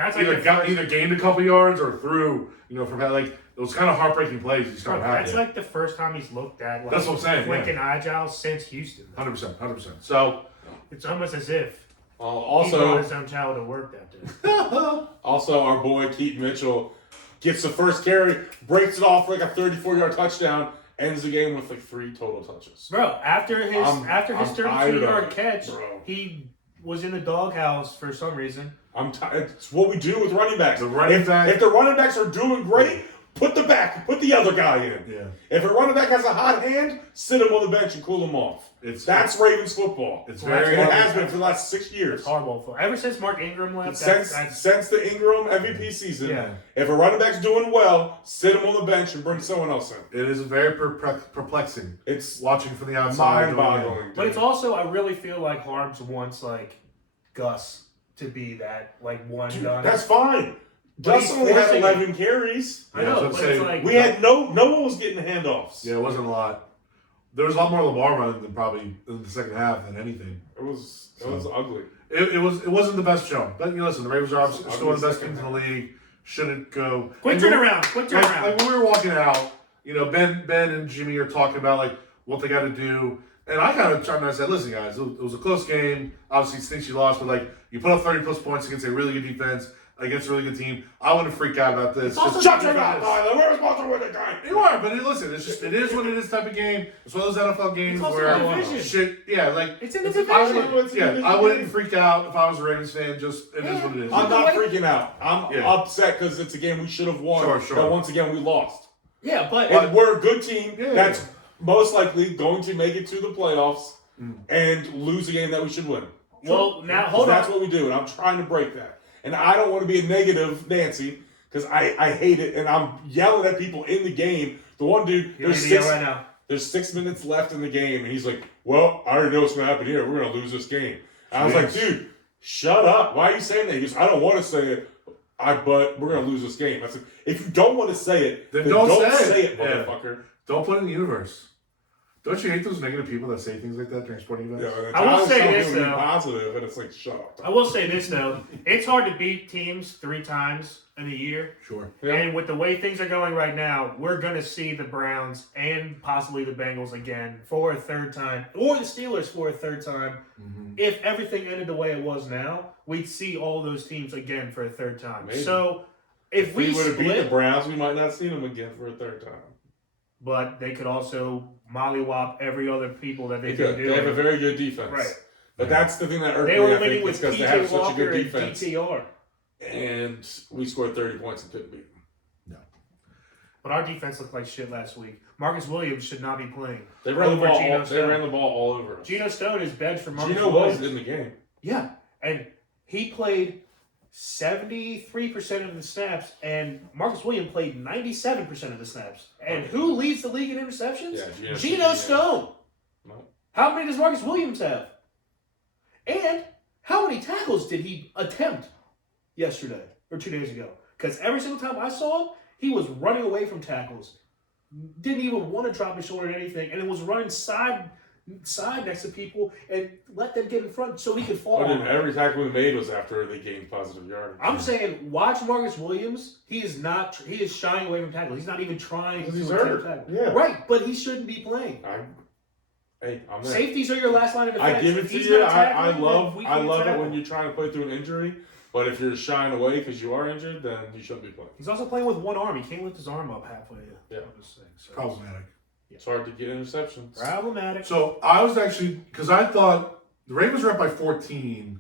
gained a couple yards or threw. From it was kind of heartbreaking plays. He started having. That's like the first time he's looked at. That's what I'm saying. Quick and agile since Houston. 100%. So it's almost as if. He Also, brought his own child to work that day. also, our boy Keaton Mitchell gets the first carry, breaks it off for like a 34-yard touchdown, ends the game with 3 total touches. Bro, after his 32-yard catch, bro. he was in the doghouse for some reason. It's what we do with running backs. The running back. If the running backs are doing great, put the other guy in. Yeah. If a running back has a hot hand, sit him on the bench and cool him off. That's Ravens football. It has been for the last 6 years. It's horrible. Ever since Mark Ingram left, since the Ingram MVP season, yeah. If a running back's doing well, sit him on the bench and bring someone else in. It is very perplexing. It's watching from the outside. Mind-boggling. But it's also, I really feel like Harbs wants Gus to be that one done. That's fine. Gus only had 11 carries. I know, but it's we had no one was getting handoffs. Yeah, it wasn't a lot. There was a lot more Lamar running than probably in the second half than anything. It was ugly. It wasn't the best show. But listen, the Ravens are obviously still one of the best teams in the league. Shouldn't go. Quick turnaround. Like when we were walking out, Ben and Jimmy are talking about what they got to do. And I kind of tried and I said, listen, guys, it was a close game. Obviously, it stinks you lost, but you put up 30 plus points against a really good defense, against a really good team. I wouldn't freak out about this. Shut your mouth, Tyler. We're supposed to win the game. You are, but listen, it is what it is type of game. It's one of those NFL games where shit, it's in the division. I wouldn't freak out if I was a Ravens fan. Just it is what it is. I'm not freaking out. I'm upset because it's a game we should have won. Sure. But once again, we lost. Yeah, but we're a good team that's most likely going to make it to the playoffs and lose a game that we should win. Well, now hold on. That's what we do, and I'm trying to break that. And I don't want to be a negative Nancy because I hate it, and I'm yelling at people in the game. The one dude, there's 6 minutes left in the game, and he's like, "Well, I already know what's going to happen here. We're going to lose this game." And I was like, "Dude, shut up! Why are you saying that?" He goes, "I don't want to say it, but we're going to lose this game." I said, "If you don't want to say it, then don't say it, motherfucker. Don't put it in the universe." Don't you hate those negative people that say things like that during sporting events? Yeah, I will say this though. Positive, and it's shut up. I will say this though. It's hard to beat teams 3 times in a year. Sure. Yeah. And with the way things are going right now, we're going to see the Browns and possibly the Bengals again for a third time, or the Steelers for a third time. Mm-hmm. If everything ended the way it was now, we'd see all those teams again for a third time. Maybe. So if we would have beat the Browns, we might not see them again for a third time. But they could also mollywop every other people that they can do. They have a very good defense. Right. But that's the thing that irked me. They were I think winning with because they have P.J. such a good Walker and defense. DTR. And we scored 30 points and couldn't beat them. No. But our defense looked like shit last week. Marcus Williams should not be playing. They ran the ball all over us. Geno Stone is benched for Marcus Geno Williams. was in the game. Yeah. And he played 73% of the snaps, and Marcus Williams played 97% of the snaps. And who leads the league in interceptions? Yeah, Geno Stone. No. How many does Marcus Williams have? And how many tackles did he attempt yesterday or 2 days ago? Because every single time I saw him, he was running away from tackles. Didn't even want to drop his shoulder or anything, and it was running side next to people and let them get in front so he could fall. Every tackle we made was after they gained positive yardage. I'm saying, watch Marcus Williams. He is shying away from tackles. He's not even trying to attempt tackle. Yeah. Right, but he shouldn't be playing. I'm there. Safeties are your last line of defense. I give it to you. I love it when you're trying to play through an injury. But if you're shying away because you are injured, then you shouldn't be playing. He's also playing with one arm. He can't lift his arm up halfway. Yeah. Problematic. It's hard to get interceptions. Problematic. So I was actually, because I thought the Ravens were up by 14,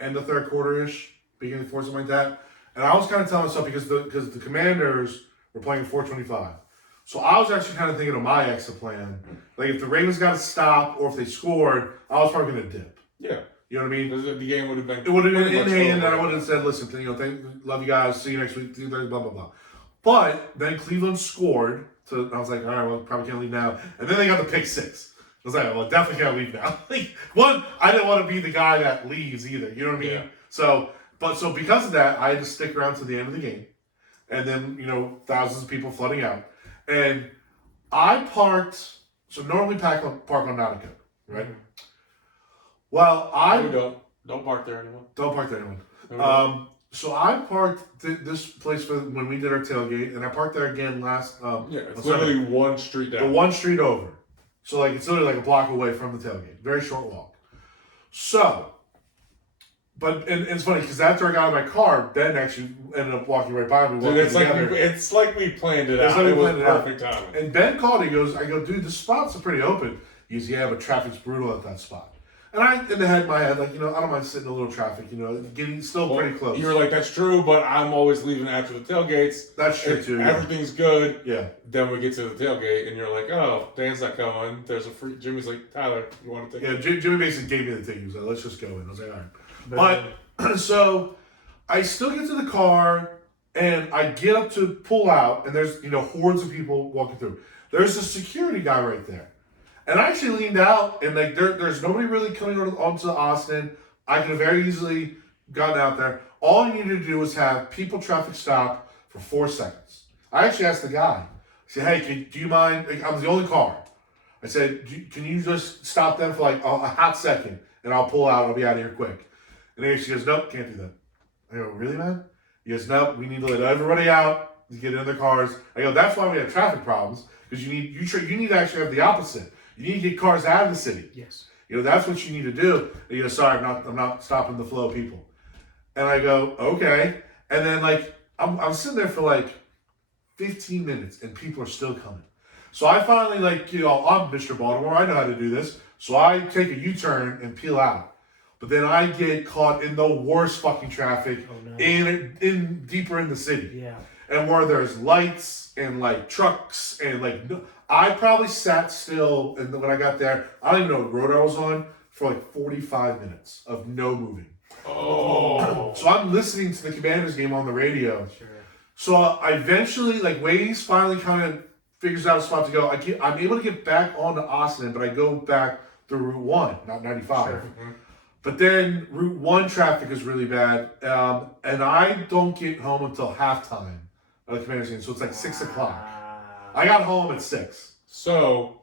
end of third quarter-ish, beginning of fourth, something like that. And I was kind of telling myself because the Commanders were playing 4:25. So I was actually kind of thinking of my exit plan. If the Ravens got a stop or if they scored, I was probably going to dip. Yeah. You know what I mean? The game would have been. It would have been pretty in much hand, and over. I would have said, listen, love you guys, see you next week, blah, blah, blah. But then Cleveland scored, so I was like, all right, well, probably can't leave now. And then they got the pick six. I was like, well, definitely can't leave now. One, I didn't want to be the guy that leaves either, you know what I mean? Yeah. So because of that, I had to stick around to the end of the game. And then, thousands of people flooding out. And I parked, so normally park on Nautica, right? Mm-hmm. Well, Don't park there anymore. Don't park there anyone. So I parked this place for when we did our tailgate, and I parked there again last. It's literally one street down. The one street over. So it's literally like a block away from the tailgate. Very short walk. So, and it's funny because after I got out of my car, Ben actually ended up walking right by me. Dude, it's like we planned it out. Like It was planned it out. perfect timing. And Ben called. I go, dude, this spot's pretty open. He goes, yeah, but traffic's brutal at that spot. And I, in my head, I don't mind sitting in a little traffic, getting still pretty close. You were like, that's true, but I'm always leaving after the tailgates. That's true, too. Everything's good. Yeah. Then we get to the tailgate, and you're like, oh, Dan's not coming. There's a free. Jimmy's like, Tyler, you want to take it? Yeah, Jimmy basically gave me the ticket. He was like, let's just go in. I was like, all right. But, so, I still get to the car, and I get up to pull out, and there's, hordes of people walking through. There's a security guy right there. And I actually leaned out, and there's nobody really coming onto Austin. I could have very easily gotten out there. All you needed to do was have people traffic stop for 4 seconds. I actually asked the guy. I said, hey, do you mind? I was the only car. I said, can you just stop them for a hot second, and I'll pull out. I'll be out of here quick. And then she goes, nope, can't do that. I go, really, man? He goes, nope, we need to let everybody out to get in their cars. I go, that's why we have traffic problems, because you need to actually have the opposite. You need to get cars out of the city. Yes. That's what you need to do. And he goes, sorry, I'm not stopping the flow of people. And I go, okay. And then I'm sitting there for 15 minutes and people are still coming. So I finally I'm Mr. Baltimore. I know how to do this. So I take a U-turn and peel out. But then I get caught in the worst fucking traffic in deeper in the city. Yeah. And where there's lights and trucks and I probably sat still, and when I got there, I don't even know what road I was on, for 45 minutes of no moving. Oh. So I'm listening to the Commanders game on the radio. Sure. So I eventually, Waze finally kind of figures out a spot to go. I'm able to get back onto Austin, but I go back through Route 1, not 95. Sure. Mm-hmm. But then Route 1 traffic is really bad, and I don't get home until halftime of the Commanders game, so it's 6 o'clock. I got home at 6. So,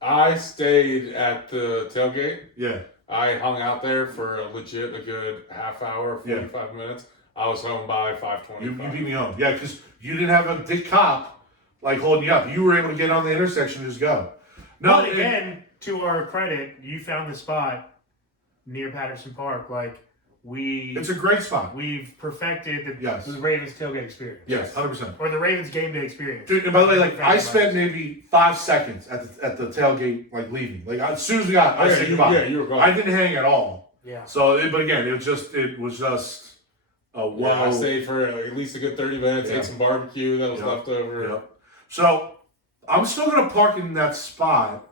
I stayed at the tailgate. Yeah. I hung out there for a good half hour, 45 minutes. I was home by 5:25. You beat me home. Yeah, because you didn't have a dick cop holding you up. You were able to get on the intersection and just go. No, but again, to our credit, you found the spot near Patterson Park. It's a great spot. We've perfected Yes. the Ravens tailgate experience. Yes, 100%. Or the Ravens game day experience. Dude, and by the way, I spent maybe 5 seconds at the tailgate, leaving. As soon as we got, I said goodbye. Yeah, you were gone. I didn't hang at all. Yeah. So, but again, it was just a wow. Yeah, I stayed for at least a good 30 minutes, Yeah. ate some barbecue that was Yeah. left over. Yeah. So, I'm still going to park in that spot.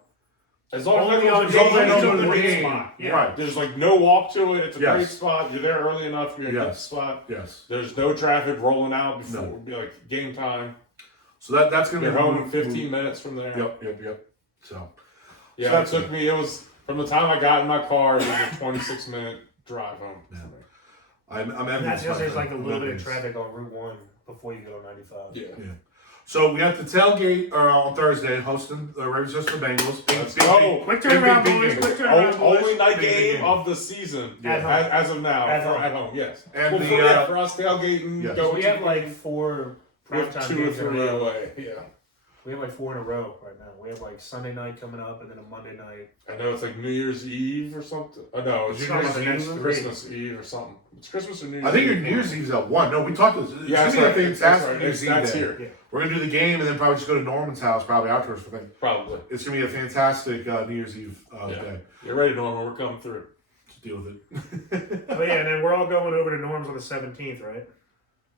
As long Only as on I days know when it's a the great game. spot. Yeah. Right. There's no walk to it. It's a Yes. great spot. You're there early enough. You're in a good Yes. spot. Yes. There's no traffic rolling out before No. it'd be game time. So that's going to You're be home in 15 minutes from there. Yep. So Yeah, it took me. It was from the time I got in my car. It was a 26-minute drive home. Yeah. I'm And envious. that's because there's by a that. little bit of Envious. traffic on Route 1 before you go to 95. Yeah. So we have the tailgate on Thursday, hosting the Ravens versus the Bengals. Let's go. Quick turnaround, big boys. game. Quick turnaround, boys. Only night Big game game. of the season At home. as of now. At home. At home, yes. And for us tailgating, Yes. going We to have 4 we have primetime 2 or games in a 3 row. away. Yeah. We have 4 in a row right now. We have Sunday night coming up and then a Monday night. I know it's New Year's Eve or something. Oh, no, it's New Some Year's of the next Eve? 3. Christmas Eve or something. It's Christmas or New Year's I think your Eve. New Year's Eve's at 1. No, we talked about this. Yeah, It's that's gonna right. be a fantastic New That's Year's Eve day. here. Yeah. We're going to do the game and then probably just go to Norman's house probably afterwards. I think Probably. it's going to be a fantastic New Year's Eve day. Get ready, Norman. We're coming through. To deal with it. Oh, yeah, and then we're all going over to Norm's on the 17th, right?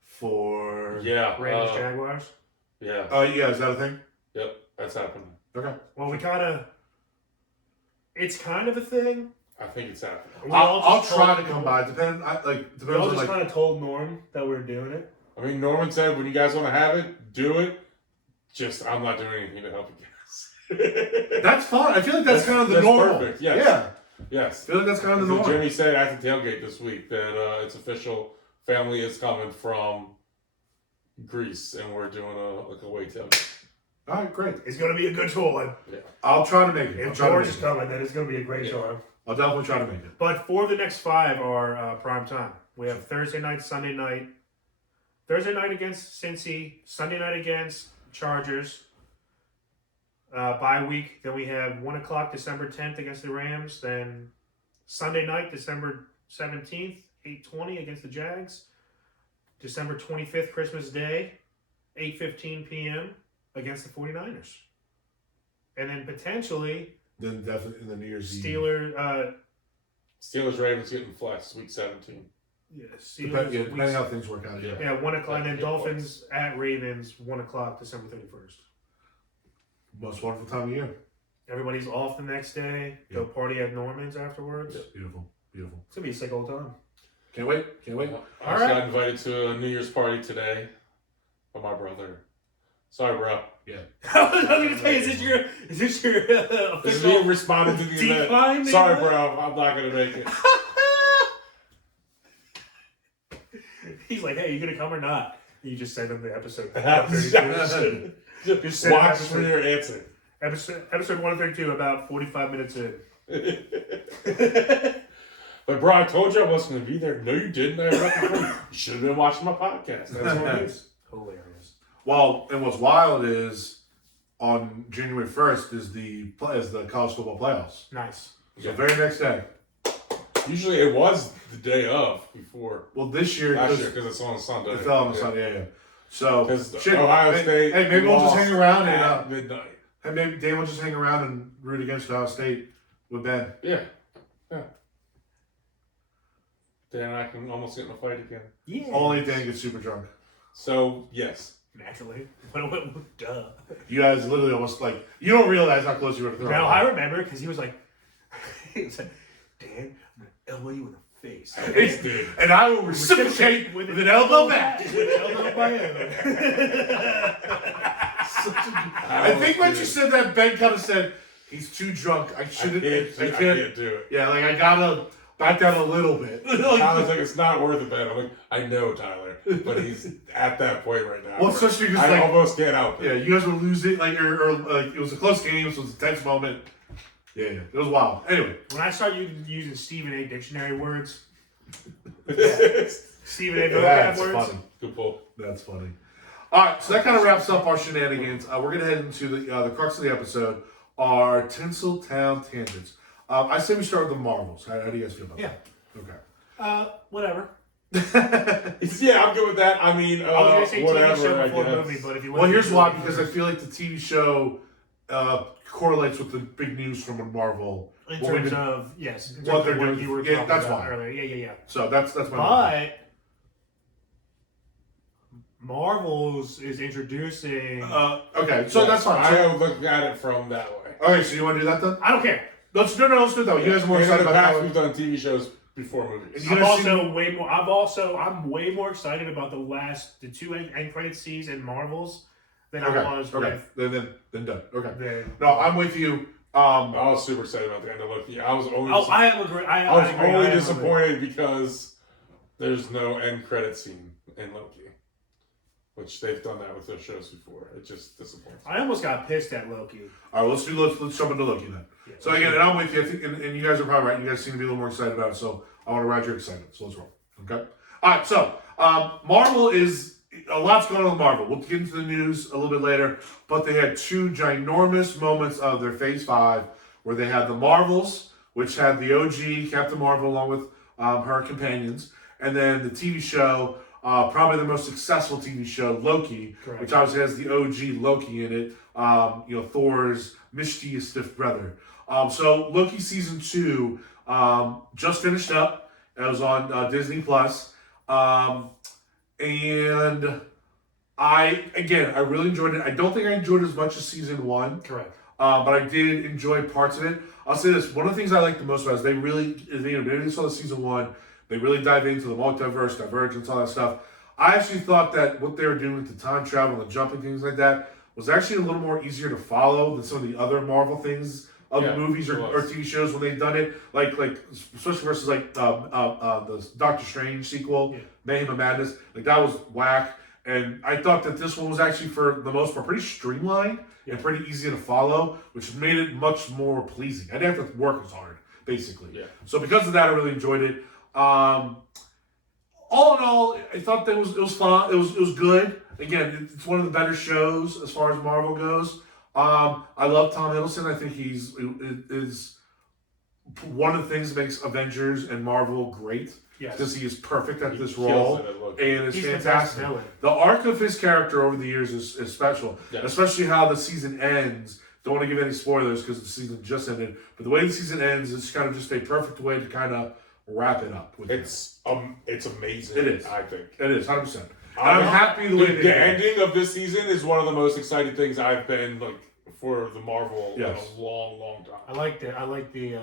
For Yeah. Ravens Jaguars. Yeah. yeah, is that a thing? Yep. That's happening. Okay. Well, it's kind of a thing, I think it's happening. I'll try to come by. Depends We all on just kind of told Norm that we were doing it. I mean, Norman said when you guys want to have it, do it. Just I'm not doing anything to help you guys. That's fine. I feel like that's kind of the normal. Perfect. Yes. Yeah. Yes. I feel like that's kind of the normal. Jimmy said at the tailgate this week that it's official. Family is coming from Greece, and we're doing a away tailgate. All right, great. It's going to be a good time. Yeah. I'll try to make it. If George is coming, then it's going to be a great time. I'll definitely try to make it. But 4 of the next 5 are prime time. We have Thursday night, Sunday night. Thursday night against Cincy. Sunday night against Chargers. Bye week. Then we have 1 o'clock December 10th against the Rams. Then Sunday night, December 17th, 8:20 against the Jags. December 25th, Christmas Day, 8:15 p.m. against the 49ers. And then potentially... Then definitely in the New Year's Eve. Steelers Ravens getting flexed week 17. Yeah, Steelers. Depending how things work out. Yeah, 1 o'clock. And then Dolphins at Ravens, 1 o'clock, December 31st. Most wonderful time of year. Everybody's off the next day. Yeah. Go party at Norman's afterwards. Yeah, beautiful. Beautiful. It's going to be a sick old time. Can't wait. I just got invited to a New Year's party today by my brother. Sorry, bro. Yeah. I was going to say, is this your This is official me responding to the event. decline? Sorry, bro. I'm not going to make it. He's like, hey, you going to come or not? You just send him the episode. Just watch for your answer. Episode 132, about 45 minutes in. Like, bro, I told you I wasn't going to be there. No, you didn't. You should have been watching my podcast. That's what it is. Hilarious. Well, and what's wild is on January 1st is the college football playoffs. Nice. So very next day. Usually it was the day of before. Well, this year Last year because it's on Sunday. it fell on Sunday. Yeah. So Ohio State. Hey, maybe we'll just hang around at and midnight. hey, maybe Dave will just hang around and root against Ohio State with Ben. Yeah. Then I can almost get in a fight again. Yeah. Only Dan gets super drunk. So yes. Naturally. Duh. You guys literally almost you don't realize how close you were to throwing. No, I remember because he was like, Dan, I'm going to elbow you in the face. And I will reciprocate with an elbow back. With an elbow by elbow. I think when you said that, Ben kind of said, he's too drunk. I shouldn't. I can't do it. Yeah, I gotta back down a little bit. Tyler's like, it's not worth it, man. I'm like, I know, Tyler. But he's at that point right now. Well, especially because I almost can't help it. Yeah, you guys were losing, or it was a close game, so it was a tense moment. Yeah, it was wild. Anyway. When I start using Stephen A. dictionary words, Stephen A. That's vocab words. funny. Good pull. That's funny. All right, so that kind of wraps up our shenanigans. We're going to head into the crux of the episode, our Tinsel Town Tangents. I say we start with the Marvels. How do you guys feel about that? Okay. Whatever. Yeah, I'm good with that. I mean, I was going to say whatever, TV show I before guess. movie, but if you want Well, here's why, because I feel like the TV show correlates with the big news from Marvel. In what terms we've been- of, yes. In terms what of they're what doing. you were Yeah, talking that's about why. earlier. Yeah. So that's my But Marvel's is introducing... okay, so that's fine. I So, look at it from that way. okay, so you want to do that then? I don't care. Let's do it that way. You guys are more In excited the about past, that we've done TV shows before movies. You guys I'm way more excited about the 2 end credit scenes in Marvels than I was with... Then done. Okay. the- No, I'm with you. I was super excited about the end of Loki. I was only I am agree. I was agree. only I am disappointed because there's no end credit scene in Loki, which they've done that with their shows before. It just disappoints. I almost got pissed at Loki. All right, let's jump into Loki then. Yeah. So again, and I'm with you. I think, and you guys are probably right. You guys seem to be a little more excited about it. So I want to ride your excitement. So let's roll. Okay. All right. So Marvel is a lot's going on with Marvel. We'll get into the news a little bit later, but they had 2 ginormous moments of their Phase 5 where they had the Marvels, which had the OG Captain Marvel along with her companions, and then the TV show. Probably the most successful TV show, Loki, Correct. which obviously has the OG Loki in it. Thor's mischievous stiff brother. So Loki season 2 just finished up. It was on Disney Plus, and I really enjoyed it. I don't think I enjoyed it as much as season 1. Correct. but I did enjoy parts of it. I'll say this: one of the things I like the most about it is they really saw the season 1. They really dive into the multiverse, divergence, all that stuff. I actually thought that what they were doing with the time travel and jumping things like that was actually a little more easier to follow than some of the other Marvel things of movies or TV shows when they've done it. Like especially versus like the Doctor Strange sequel, Mayhem of Madness. Like that was whack. And I thought that this one was actually, for the most part, pretty streamlined and pretty easy to follow, which made it much more pleasing. I didn't have to work as hard, basically. Yeah. So because of that, I really enjoyed it. All in all, I thought that it was fun. It was good. Again, it's one of the better shows as far as Marvel goes. I love Tom Hiddleston. I think he's one of the things that makes Avengers and Marvel great. Yes. Because he is perfect at this role, and it's He's fantastic. The arc of his character over the years is special, especially how the season ends. Don't want to give any spoilers because the season just ended, but the way the season ends is kind of just a perfect way to kind of wrap it up. It's amazing. It is. I think it is 100%. I'm happy the ending of this season is one of the most exciting things I've been like for the Marvel in a long time. I like the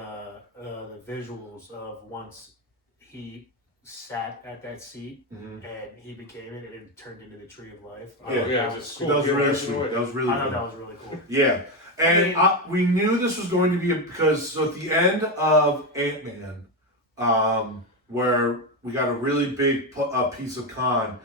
visuals of once he sat at that seat and he became it and it turned into the Tree of Life. That was really sweet. That was really. I thought that was really cool. Yeah, and we knew this was going to be because at the end of Ant-Man, where we got a really big piece of Khan.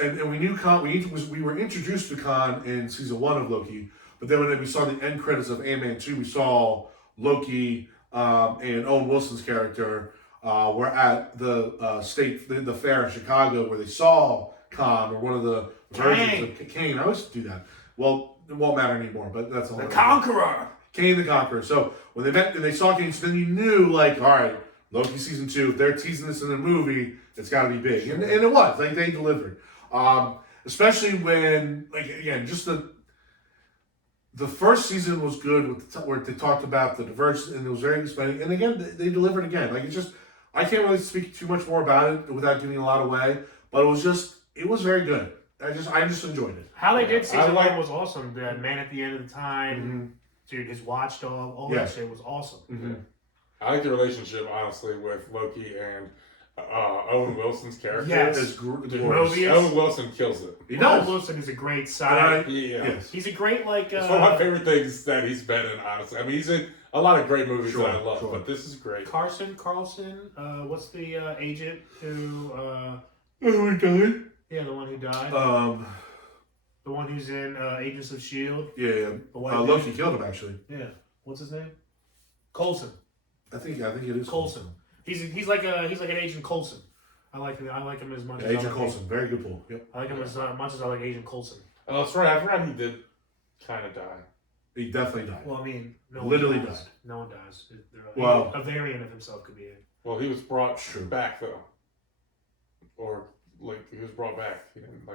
And we knew Khan. We were introduced to Khan in season 1 of Loki, but then when we saw the end credits of Ant-Man 2, we saw Loki and Owen Wilson's character were at the fair in Chicago where they saw Khan, or one of the versions of Kane. I always do that. Well, it won't matter anymore, but that's all. The Conqueror. Kane the Conqueror. So when they met and they saw Kane, so then you knew, like, all right, Loki season 2, if they're teasing this in the movie, it's got to be big. And it was. Like, they delivered. Especially when, like, again, just the first season was good where they talked about the diversity, and it was very exciting. And again, they delivered again. Like, it's just, I can't really speak too much more about it without giving a lot away, but it was very good. I just enjoyed it. How they did season 1 was awesome. The Man at the End of the Time, dude, his watchdog, all that shit was awesome. Mm-hmm. I like the relationship, honestly, with Loki and Owen Wilson's character. Yes. Owen Wilson kills it. Owen Wilson is a great side. Yes. He's a great, like... it's one of my favorite things that he's been in, honestly. I mean, he's in a lot of great movies that I love, but this is great. Carlson, what's the agent who... who died? Yeah, the one who died. The one who's in Agents of S.H.I.E.L.D. Yeah. Loki killed him, actually. Yeah. What's his name? Coulson. I think it is Coulson. He's like an Agent Coulson. I like him as much as Agent Coulson. Very good pull. Yep. I like him as much as I like Agent Coulson. Oh, that's right. I forgot he did kind of die. He definitely died. Well, I mean, literally died. No one dies. Well, a variant of himself could be in. Well, he was brought back though, or like he was brought back. He didn't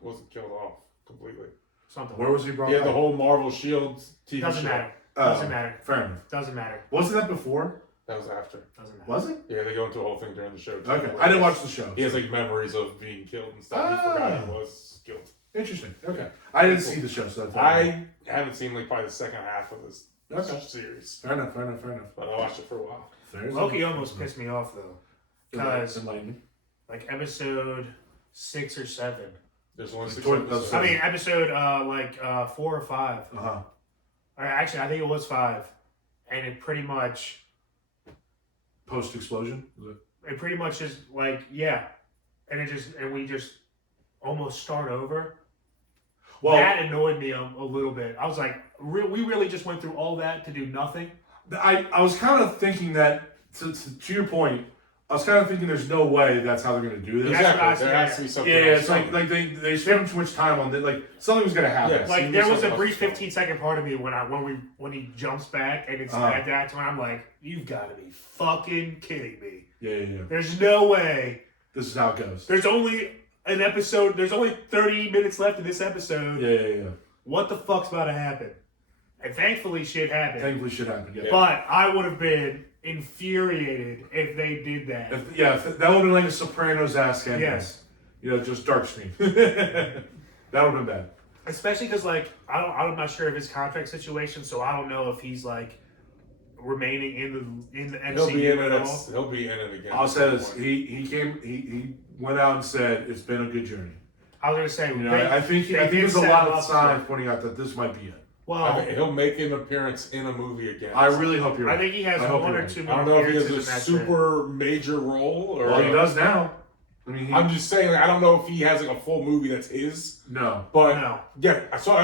wasn't killed off completely. Something. Where was he brought? Yeah, back? the whole Marvel Shield TV Doesn't show. matter. Doesn't matter. Fair enough. Doesn't matter. Wasn't that before? That was after. Doesn't matter. Was it? Yeah, they go into a whole thing during the show. Too, okay, I didn't watch the show. He has like memories of being killed and stuff. He forgot he was killed. Interesting. Okay, I didn't see the show, so I haven't seen probably the second half of this series. Fair enough. But I watched it for a while. Loki almost pissed me off though, because enlightened. Like episode 6 or 7. There's only 6 episodes. I mean, episode 4 or 5. Actually, I think it was 5, and it pretty much post-explosion. It pretty much is like and we just almost start over. Well, that annoyed me a little bit. I was like, we really just went through all that to do nothing. I was kind of thinking that to your point. I was kind of thinking there's no way that's how they're going to do this. Exactly. There has to be something. Yeah, it's like they spent too much time on it. Like something was going to happen. Yeah, like there was a brief 15-second part of me when he jumps back and it's at that time I'm like, you've got to be fucking kidding me. Yeah. There's no way. This is how it goes. There's only an episode. There's only 30 minutes left in this episode. Yeah. What the fuck's about to happen? And thankfully, shit happened. Yeah. But I would have been infuriated if they did that. That would have been like a Sopranos-esque ending. Yes. Just dark screen. That would have been bad. Especially because, like, I'm not sure of his contract situation, so I don't know if he's like remaining in the MCU at all. He'll be in it again. I'll say this: he went out and said it's been a good journey. I was gonna say, I think there's a lot of signs pointing out that this might be it. Well, I think he'll make an appearance in a movie again. I really hope you're right. I think he has one or two more. I don't know if he has a appearances in that super major role, or Well, he does now. I mean, I'm just saying. Like, I don't know if he has like a full movie that's his. No, but No. yeah. So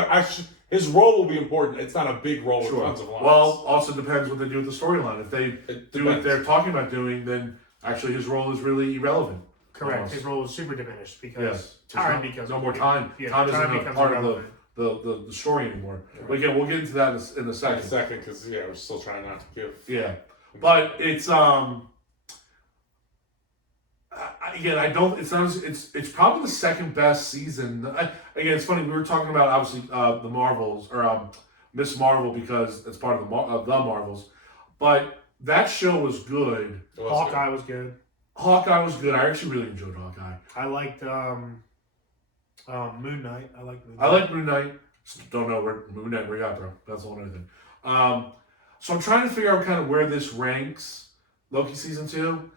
his role will be important. It's not a big role with sure. tons of lines. Well, also depends what they do with the storyline. If they do what they're talking about doing, then actually his role is really irrelevant. Correct. Almost. His role is super diminished because Yes. time There's becomes no more time. Time isn't a part of the story anymore. But again, we'll get into that in a second. Because we're still trying not to give. Yeah, but it's again, I don't. It's not. It's probably the second best season. Again, it's funny. We were talking about obviously the Marvels or Miss Marvel because it's part of the Marvels, but that show was good. Hawkeye was good. Hawkeye was good. I actually really enjoyed Hawkeye. I liked Moon Knight. I like Moon Knight. Don't know where Moon Knight we got, bro. That's the whole other thing. So I'm trying to figure out kind of where this ranks Loki season 2.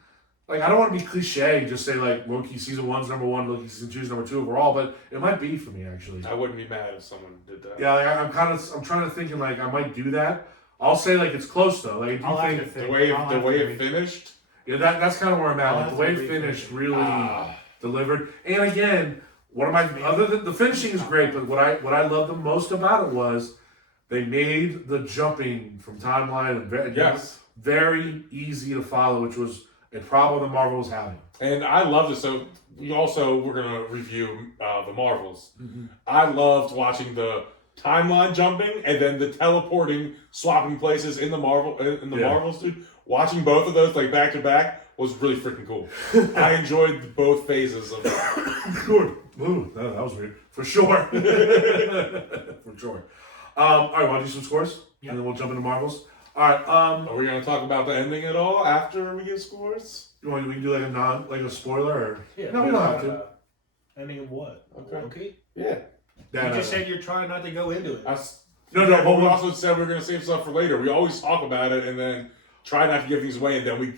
Like, I don't want to be cliche, just say like Loki season 1's number 1, Loki season 2's number 2 overall, but it might be for me actually. I wouldn't be mad if someone did that. Yeah, like, I'm trying to think like I might do that. I'll say like it's close though. Like, do you think the way it finished? Yeah, that's kind of where I'm at. Like, the way it finished really delivered. And again, one of my other than the finishing is great, but what I loved the most about it was they made the jumping from timeline and very easy to follow, which was a problem the Marvel was having. And I loved it. So we're gonna review the Marvels. Mm-hmm. I loved watching the timeline jumping and then the teleporting, swapping places in the Marvels, dude. Watching both of those like back to back was really freaking cool. I enjoyed both phases of that. Sure. Ooh, that was weird. For sure. For sure. All right, want to do some scores? Yeah. And then we'll jump into Marvels. All right. Are we going to talk about the ending at all after we give scores? We can do like a spoiler or? Yeah, no, we don't have to. Ending of what? Okay. Yeah. You just said you're trying not to go into it. But No. we also said we were going to save stuff for later. We always talk about it and then try not to give things away, and then we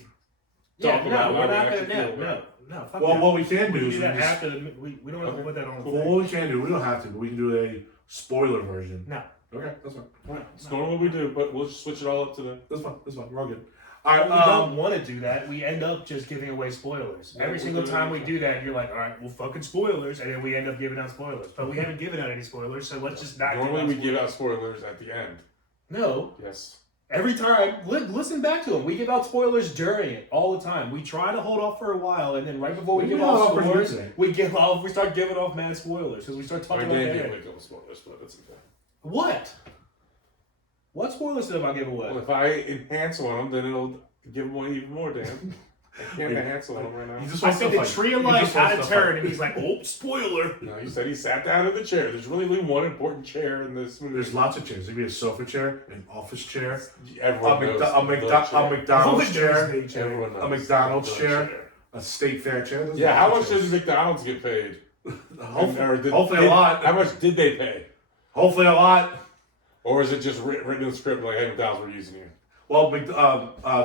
talk about we're it. not going to. No. Fuck well, that. what we can do We is do that after we don't have to put that on. Well, what we can do, we don't have to, but we can do a spoiler version. No. Okay, that's fine. It's normally what we do, but we'll just switch it all up today. That's fine. We're all good. All right. We don't want to do that. We end up just giving away spoilers. Yeah, Every single time we do that, you're like, all right, well, fucking spoilers. And then we end up giving out spoilers. But we haven't given out any spoilers, so let's just not Normally we give out spoilers at the end. No. Yes. Every time, listen back to them. We give out spoilers during it all the time. We try to hold off for a while, and then right before we give off spoilers, we start giving off mad spoilers because we start talking about Dan that. gave away a couple spoilers, but that's okay. What? What spoilers did I give away? Well, if I enhance one of them, then it'll give away even more, Dan. I can't enhance one of them right now. I said the tree of life had a turn, and he's like, "Oh, spoiler!" No, he said he sat down in the chair. There's really only one important chair in this movie. There's lots of chairs. There'd be a sofa chair, an office chair, Everyone knows a McDonald's chair, Everyone knows a McDonald's chair, a state fair chair. Yeah, how much does McDonald's get paid? Hopefully a lot. How much did they pay? Hopefully a lot. Or is it just written in the script like, hey, McDonald's, we're using you? Well,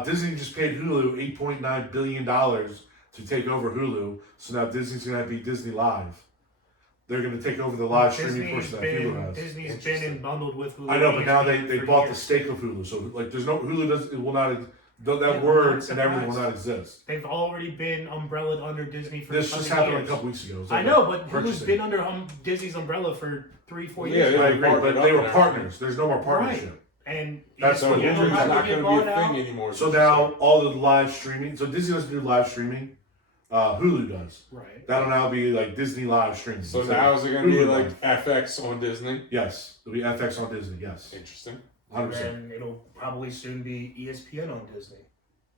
Disney just paid Hulu $8.9 billion to take over Hulu. So now Disney's going to be Disney Live. They're going to take over the live streaming portion that Hulu has. Disney's been bundled with Hulu. I know, but now they bought the stake of Hulu. So like, there's no Hulu. It will not. That word and everything will not exist. They've already been umbrellaed under Disney for this just happened a couple weeks ago. I know, but Hulu's been under Disney's umbrella for 3-4 years. I agree, but they were partners. There's no more partnership. Right. And that's what Hulu's not going to be a thing anymore. So now all the live streaming. So Disney doesn't do live streaming. Hulu does. Right. That'll now be like Disney live streaming. So now is it going to be like FX on Disney? Yes, it'll be FX on Disney. Yes. Interesting. 100%. And it'll probably soon be ESPN on Disney.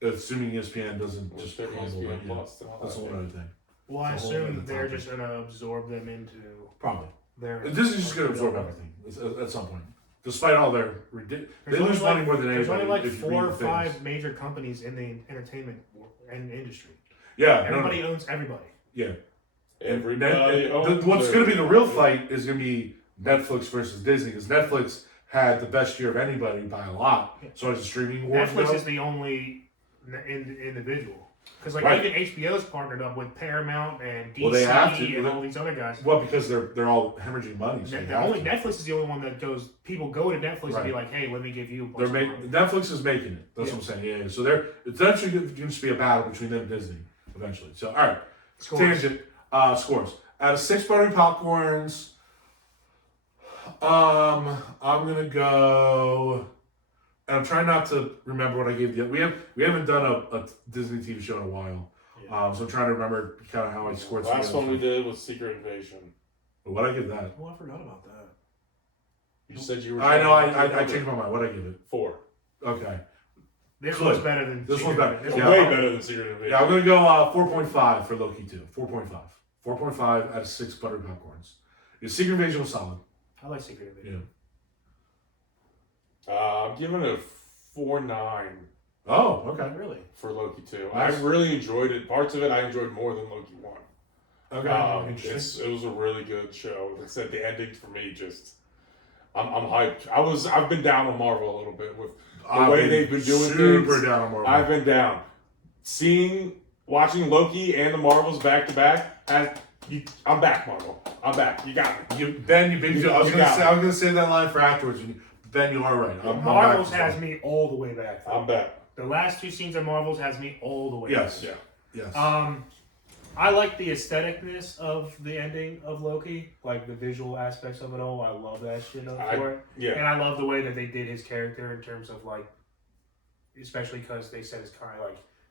Assuming ESPN doesn't just handle ESPN Plus. That's a whole other thing. Well, I assume they're just going to absorb them into probably. Disney's just going to absorb everything at some point. Despite all their they lose money more than anybody. There's only like 4 or 5 major companies in the entertainment and industry. Yeah, everybody owns everybody. Yeah, everybody owns. What's going to be the real fight is going to be Netflix versus Disney, because Netflix had the best year of anybody by a lot. So as a streaming wars Netflix go, is the only individual. Because like Right. even HBO's partnered up with Paramount and DC Well, they have to. and all these other guys. well, because they're all hemorrhaging money. So they have to. Netflix is the only one that goes. People go to Netflix and be Right. like, "Hey, let me give you." A bunch They're of making money. Netflix is making it. That's what I'm saying. Yeah. So it's actually going to be a battle between them and Disney eventually. So all right, Scores. tangent scores out of 6 buttery popcorns. I'm gonna go. And I'm trying not to remember what I gave the. We haven't done a Disney TV show in a while. So I'm trying to remember kind of how I scored. Last one we did was Secret Invasion. What I give that? Oh, I forgot about that. You said you were. I know. I changed my mind. What I give it? 4. Okay. This Good. one's better than. This one's better. This Yeah. Way better than Secret Invasion. Yeah, I'm gonna go 4.5 for Loki 2. 4.5. 4.5 out of 6 buttered popcorns. Your Secret Invasion was solid. I like Secret Invasion. Yeah. I'm giving it a 4.9 Oh, okay. Really? for Loki 2. Nice. I really enjoyed it. Parts of it I enjoyed more than Loki 1. Okay. Interesting. It was a really good show. Like I said, the ending for me just, I'm hyped. I've been down on Marvel a little bit with the way they've been doing super things. down on Marvel. I've been down. Watching Loki and the Marvels back to back. I'm back, Marvel. I'm back. You got me. Ben, you big. I was You got gonna say that line for afterwards. Ben, you are right. I'm Marvels back. has me all the way back. I'm back. The last 2 scenes of Marvels has me all the way. Yes. Yeah. Yes. I like the aestheticness of the ending of Loki, like the visual aspects of it all. I love that shit for it. Yeah. And I love the way that they did his character in terms of like, especially because they said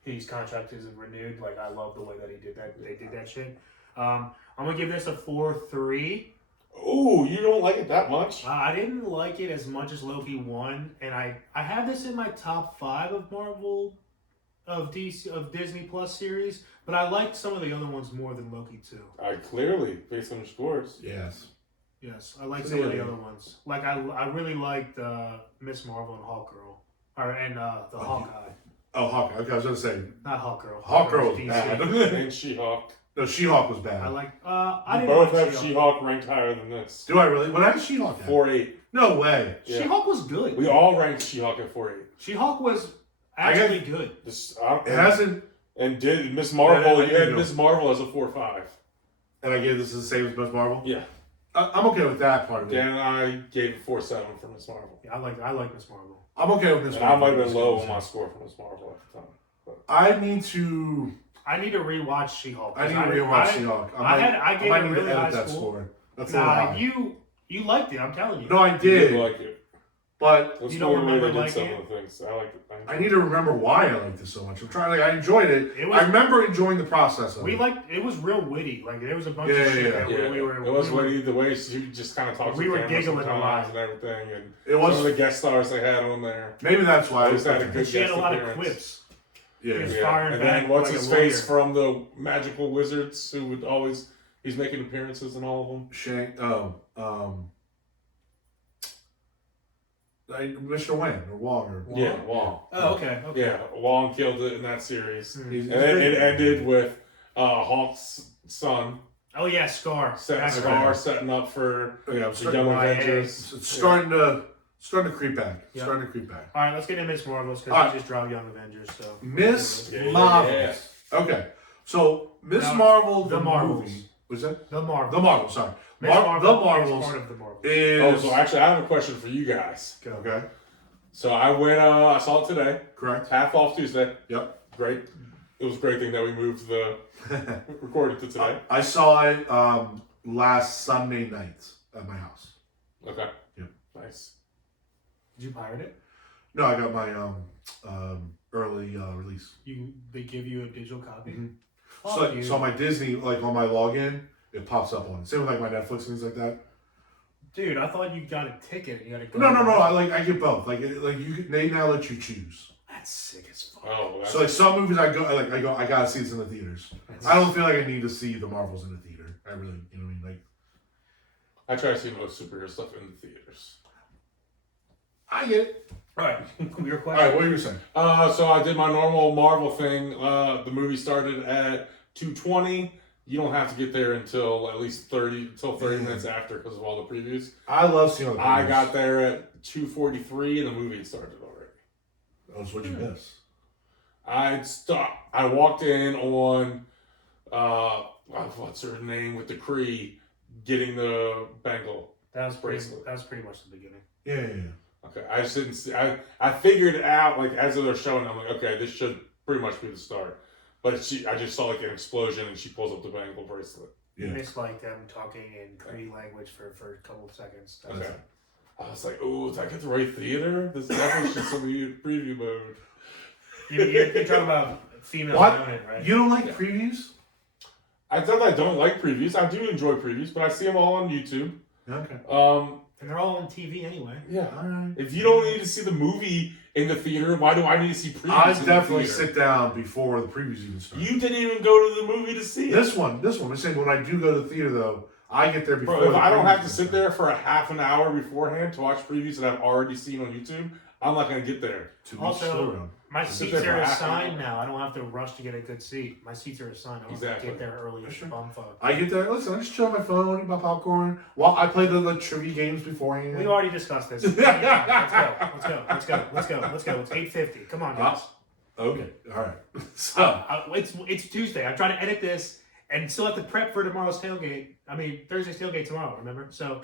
his contract isn't renewed. Like I love the way that he did that. They did that shit. I'm gonna give this a 4.3. Ooh, you don't like it that much? I didn't like it as much as Loki 1, and I have this in my top 5 of Marvel, of Disney Plus series, but I liked some of the other ones more than Loki 2. Clearly, based on your scores. yes. Yes, I liked some of the other ones. Like I really liked Miss Marvel and Hawk Girl, and the Hawkeye. Oh, Hawk. Okay, I was gonna say Not Hawk Girl. Hawk Girl was DC. bad. And She-Hulk. No, She-Hulk was bad. I like. I You didn't both like have She-Hulk. She-Hulk ranked higher than this. Do I really? What has She-Hulk? At? 4.8. No way. Yeah. She-Hulk was good. We all ranked She-Hulk at 4.8. She-Hulk was actually good. It hasn't. And did Miss Marvel? Yeah, You had no. Miss Marvel as a 4.5. And I gave this the same as Miss Marvel. Yeah. I'm okay with that part of it. Dan and I gave it 4.7 for Miss Marvel. Yeah, I like Miss Marvel. I'm okay with this. And I might have been low on my score for Miss Marvel at the time. But I need to rewatch She-Hulk. I need to rewatch She-Hulk. I gave might it need really to high edit that score. score. That's a little Nah, high. you liked it. I'm telling you. No, I I did. did like it. But Let's You go don't the way they remember did some liking of the things. I like it. I need to remember why I liked it so much. I'm trying. I enjoyed it. I remember enjoying the process of it. It was real witty. Like there was a bunch Yeah, of shit yeah, that Yeah, we were. it was we were- witty, the way she just kind of talks. We to were camera giggling a sometimes lot. and everything, and It was. some of the guest stars they had on there. Maybe that's why. Always had a Yeah. good She had a guest lot of appearance. quips. Yeah. He was Yeah. firing And back then what's like his a face lawyer. from the Magical Wizards who would always he's making appearances in all of them. Mr. Wayne or Wong or Yeah, Wong. Oh, okay. Yeah, Wong killed it in that series, He's- and then it ended with Hulk's son, Oh yeah, Scar. That's Scar, right. setting up for Yeah, the Young YA. Avengers. it's starting to creep back. Yeah. Starting to creep back. All right, let's get into Miss Marvel's All because right. she just dropped Young Avengers. So Miss Yeah, Marvel. yeah. Okay, so Miss No, Marvel, the the Marvels. movie. Was that the Marvel. the Marvel? Sorry, Miss the Marvel is Marvels part of the Marvel. is Oh, so actually, I have a question for you guys. okay. So I went, I saw it today, Correct. half off Tuesday. Yep. Great. It was a great thing that we moved the recorded to today. I saw it last Sunday night at my house. Okay. Yep. Nice. Did you pirate it? No, I got my early release. They give you a digital copy. Mhm. Fuck you. So my Disney, like on my login, it pops up on it. Same with like my Netflix and things like that. Dude, I thought you got a ticket. And you had to go. No. I get both. They now let you choose. That's sick as fuck. Oh, that's So like some movies I gotta see this in the theaters. I don't feel like I need to see the Marvels in the theater. I really, you know what I mean? Like I try to see most superhero stuff in the theaters. I get it. All right, your All question. right, what were you saying? So I did my normal Marvel thing. The movie started at 2:20. you don't have to get there until at least 30 minutes after because of all the previews. I love seeing all the previews. I got there at 2:43 and the movie had started already. Oh, so what'd you miss? I walked in on what's her name with the Cree getting the Bengal. That was bracelet. pretty much the beginning. Yeah. Okay, I just didn't see. I figured it out like as they're showing. I'm like, okay, this should pretty much be the start. But I just saw like an explosion and she pulls up the Bengal bracelet. You missed like them talking in Cree language for a couple of seconds. Okay. I was like, oh, did I get the right theater? This definitely should be preview mode. You're talking about female women, right? You don't like previews? I thought I don't like previews. I do enjoy previews, but I see them all on YouTube. Okay. And they're all on TV anyway. Yeah. All right. If you don't need to see the movie in the theater, why do I need to see previews? I in definitely the theater? sit down before the previews even start. You didn't even go to the movie to see it. This one. I'm saying when I do go to the theater though, I get there before. Bro, if I don't have to previews sit start. there for a half an hour beforehand to watch previews that I've already seen on YouTube, I'm not gonna get there. Also, my Sit seats there for are half an assigned hour. now. I don't have to rush to get a good seat. My seats are assigned. I don't have Exactly. to get there early as Sure. bumfuck. I get there. Listen, I just chill on my phone, eat my popcorn. While I play the trivia games beforehand. We already discussed this. Let's go. It's 8:50. Come on, guys. Okay. All right. So It's Tuesday. I'm trying to edit this and still have to prep for tomorrow's tailgate. I mean, Thursday's tailgate tomorrow, remember? So,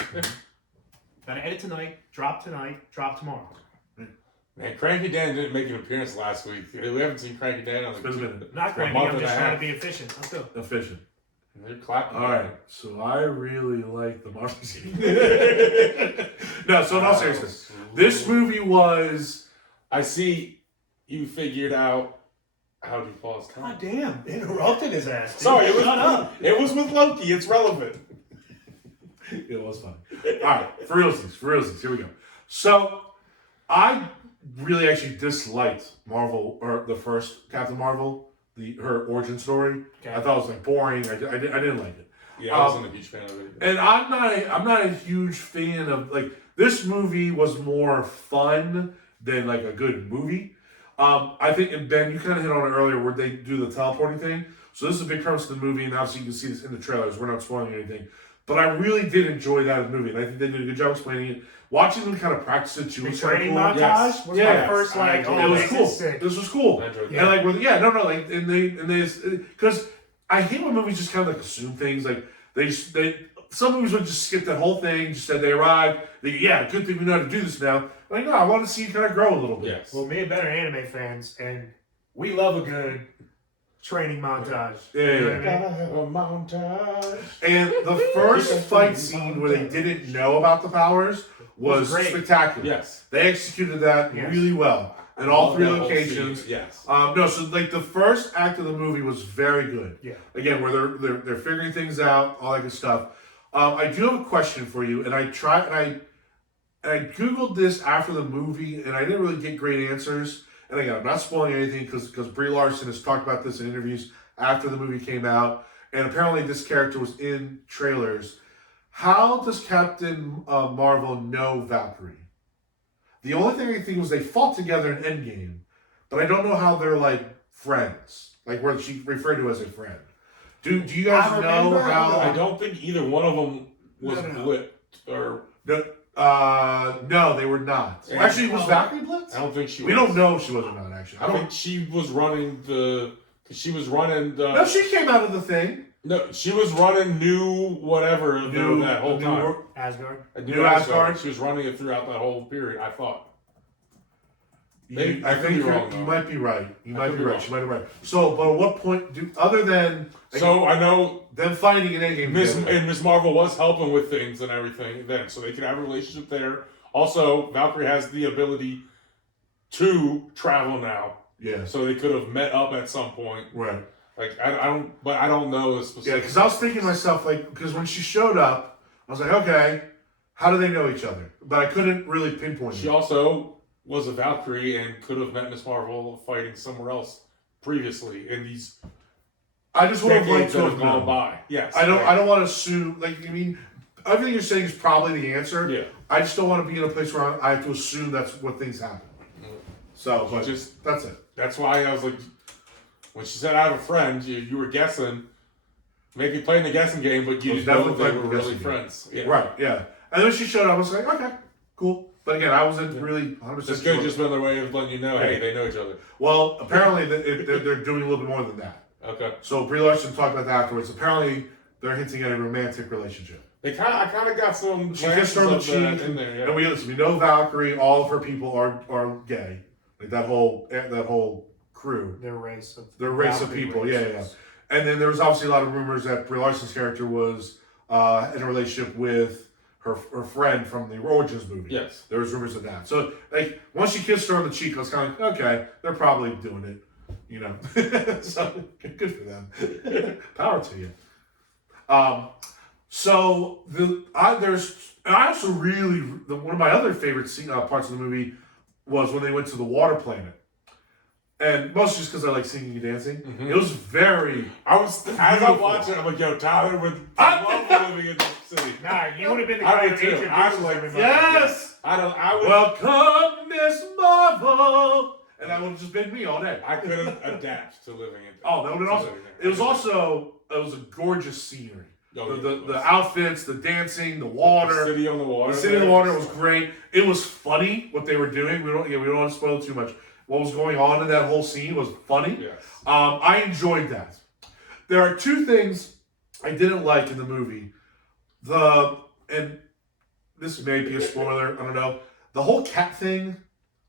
gotta edit tonight, drop tomorrow. Man, Cranky Dan didn't make an appearance last week. We haven't seen Cranky Dan on It's been a minute. Not a cranky, month I'm and just a trying to half. be efficient. Let's go. efficient. They're clapping. All right. So I really like the Marvel scene. No. So in all seriousness, this movie was. I see you figured out how to pause time. God damn, interrupted his ass. Dude. Sorry, Shut up. It was with Loki. It's relevant. It was fun. All right, for realsies. Here we go. So, I really actually disliked Marvel, or the first Captain Marvel, her origin story. Okay. I thought it was like boring. I didn't like it. Yeah, I wasn't a huge fan of it. And I'm not a huge fan of like this movie was more fun than like a good movie. I think, and Ben, you kind of hit on it earlier where they do the teleporting thing. So this is a big premise of the movie, and obviously you can see this in the trailers. We're not spoiling anything. But I really did enjoy that in the movie, and I think they did a good job explaining it. Watching them kind of practice it too The was kind of training cool. montage Yes. was Yes. my first like, I It was this cool. is sick. This was cool. I enjoyed And like, like and they because I hate when movies just kind of like assume things. Like they some movies would just skip that whole thing, just said they arrived. Good thing we know how to do this now. Like, no, I want to see you kind of grow a little bit. Yes. Well, me and Ben are anime fans, and we love a good training montage. Yeah. You know what I mean? A montage. And the first fight scene where they didn't know about the powers was great. spectacular. Yes. They executed that Yes. really well in all Love three that whole locations. scene. Yes. No, so like the first act of the movie was very good. Yeah. Again, where they're figuring things out, all that good stuff. I do have a question for you, and I googled this after the movie, and I didn't really get great answers. And again, I'm not spoiling anything because Brie Larson has talked about this in interviews after the movie came out, and apparently this character was in trailers. How does Captain Marvel know Valkyrie? The only thing I think was they fought together in Endgame, but I don't know how they're like friends, like where she referred to as a friend. Do you guys I know remember- how? I don't think either one of them was No. blipped or No, they were not. Yeah. Actually, was Valkyrie blitzed? I don't think she was. We don't know if she was or not. Actually, I think she was running the. She was running the. No, she came out of the thing. No, she was running new whatever that whole time. Asgard. New Asgard. She was running it throughout that whole period. I thought. I I could think be wrong, you though. might be right. You I might could be be right. wrong. She might be right. So, but at what point other than So I know them finding an Endgame together? Miss Marvel was helping with things and everything then, so they could have a relationship there. Also, Valkyrie has the ability to travel now, Yeah. so they could have met up at some point. Right. Like I don't know the Yeah, specific. because I was thinking to myself, like, because when she showed up, I was like, okay, how do they know each other? But I couldn't really pinpoint She it. also was a Valkyrie and could have met Miss Marvel fighting somewhere else previously in these I just would have liked decades to that have have gone known. by. Yes, I don't want to assume. Like, I mean, everything you're saying is probably the answer. Yeah. I just don't want to be in a place where I have to assume that's what things happen. So, but just that's it. that's why I was like, when she said I have a friend, you were guessing Make you playing the guessing game, but you Was didn't know definitely they playing were the really guessing game. friends. Yeah. Right, yeah. And then she showed up, I was like, okay, cool. But again, I wasn't really 100% It's sure. good, just another way of letting you know, hey, they know each other. Well, apparently they're doing a little bit more than that. Okay. So Brie Larson talked about that afterwards. Apparently, they're hinting at a romantic relationship. I kind of got some. She kissed her on the cheek, in there. Yeah. and we know Valkyrie. All of her people are gay. Like that whole crew. Their race of people. Yeah. And then there was obviously a lot of rumors that Brie Larson's character was in a relationship with her friend from the Origins movie. Yes. There was rumors of that. So like once she kissed her on the cheek, I was kind of like, okay, they're probably doing it. You know, so good for them. Power to you. So I also really one of my other favorite parts of the movie was when they went to the water planet, and mostly just because I like singing and dancing. Mm-hmm. It was very. As I watched it, I'm like, yo, Tyler would love living in the city. Nah, you would have been the guy that introduced everybody. Yes. I would. Welcome, Miss Marvel. And that would have just been me all day. I couldn't adapt to living in. Oh, that would have also. It was a gorgeous scenery. The outfits, the dancing, the water. The city on the water. The city on the water was great. It was funny what they were doing. We don't want to spoil too much. What was going on in that whole scene was funny. Yes. I enjoyed that. There are two things I didn't like in the movie. And this may be a spoiler, I don't know. The whole cat thing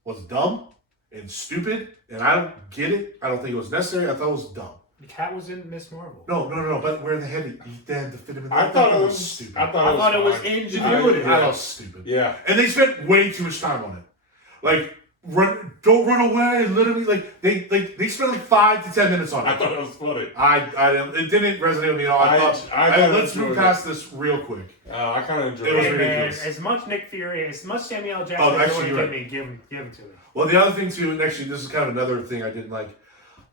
was dumb and stupid, and I don't get it. I don't think it was necessary. I thought it was dumb. The cat was in Miss Marvel. No. But where they had to fit him in. I thought it was stupid. I thought it was ingenuity. I thought it was stupid. Yeah. And they spent way too much time on it. Like, don't run away. Literally, they spent like 5 to 10 minutes on it. I thought it was funny. It didn't resonate with me at all. I thought let's move past this real quick. I kind of enjoyed It was it. ridiculous. As much Nick Fury, as much Samuel L. Jackson, give him to me. Well, the other thing too, and actually this is kind of another thing I didn't like.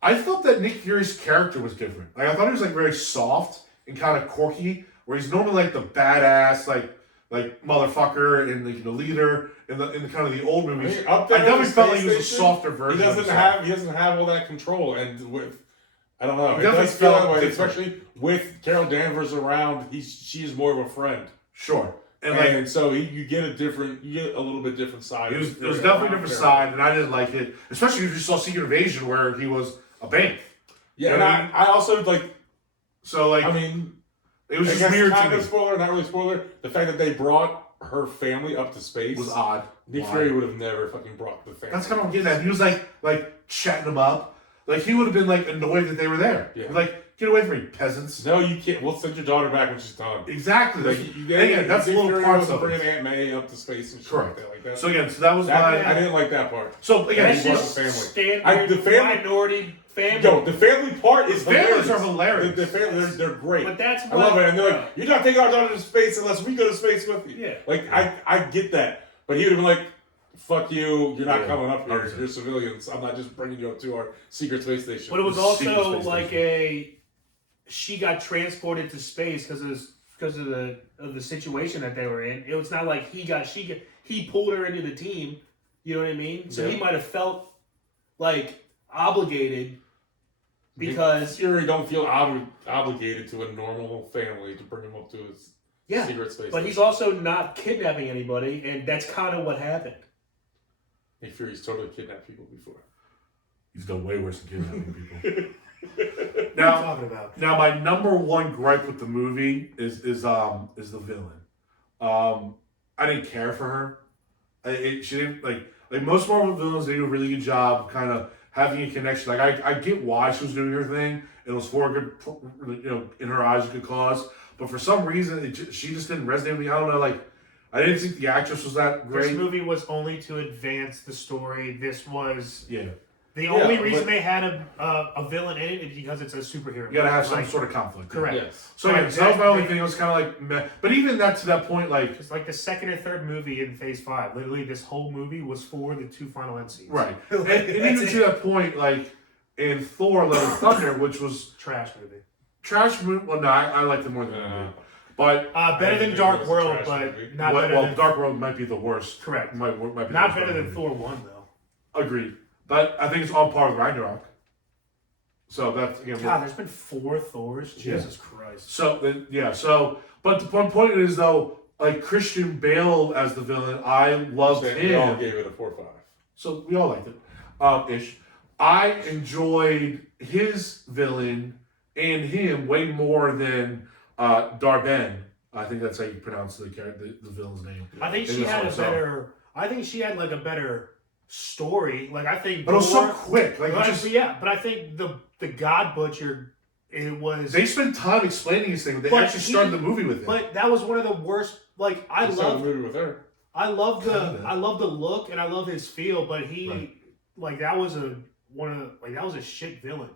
I felt that Nick Fury's character was different. Like I thought he was like very soft and kind of quirky, where he's normally like the badass, like motherfucker and the leader in the kind of the old movies. I definitely felt like he was a softer version. He doesn't have all that control, and with I don't know. It does feel feel that way, different. especially with Carol Danvers around. She's more of a friend. Sure. And so you get a little bit different side. It was definitely a different side, and I didn't like it. Especially if you saw Secret Invasion, where he was a bank. Yeah, and I also like. So like, I mean, it was just weird to kind me. of spoiler, not really spoiler. The fact that they brought her family up to space Was odd. Nick Fury would have never fucking brought the family. That's kind of what I'm getting at. He was like chatting them up. Like he would have been like annoyed that they were there. Yeah. Like, get away from me, peasants. No, you can't. We'll send your daughter back when she's done. Exactly. That's Nick little Fury parts wasn't of bringing it. Aunt May up to space and shit Correct. like that. So again, that was I didn't like that part. So again, That's he just brought the family. standard The family- minority family. Yo, the family part is families are hilarious. The family, they're great. But that's I love it. And they're like, you're not taking our daughter to space unless we go to space with you. Yeah. Like, I get that. But he would have been like, fuck you, you're not Yeah. coming up here. 100%. You're civilians. I'm not just bringing you up to our secret space station. But it was Secret also space like she got transported to space because of the situation that they were in. It was not like he pulled her into the team. You know what I mean? So he might have felt like obligated because Fury don't feel obligated to a normal family to bring him up to his secret space but station. he's also not kidnapping anybody, and that's kind of what happened. Nick Fury's totally kidnapped people before. He's done way worse than kidnapping people. What are you talking about? Now, my number one gripe with the movie is the villain. I didn't care for her. She didn't like most Marvel villains. They do a really good job of kind of having a connection. Like I get why she was doing her thing. It was for a good, in her eyes, a good cause. But for some reason, she just didn't resonate with me. I don't know. Like I didn't think the actress was that great. This movie was only to advance the story. This was the Yeah, only reason but- they had a villain in it is because it's a superhero. You gotta have some Like, sort of conflict. correct. Yes. So yeah, so that was my only thing. It was kind of like meh. But even that to that point, like It's like the second or third movie in Phase 5. Literally, this whole movie was for the 2 final end scenes. right, and even to that point, like in Thor: Love and Thunder, which was Trash movie. trash movie. Well, no, I liked it more than the movie. But Better I than think Dark it was a World, trash but movie. not better than Dark World might be the worst. Correct. Might be the not worst better than movie. Thor 1 though. Agreed. But I think it's on par with Ragnarok. So that's again. God, there's been 4 Thors. Jesus Christ. So then, yeah. So, but the point is though, like Christian Bale as the villain, I loved him. We all gave it a 4-5. So we all liked it, ish. I enjoyed his villain and him way more than Darben. I think that's how you pronounce the villain's name. I think she had a better. I think she had like a better story. Like I think, but it was so quick. Like but I think the God Butcher. It was. They spent time explaining these things. They actually started the movie with it. But that was one of the worst. Like I love the movie with her. I love the look and I love his feel. But that was a shit villain.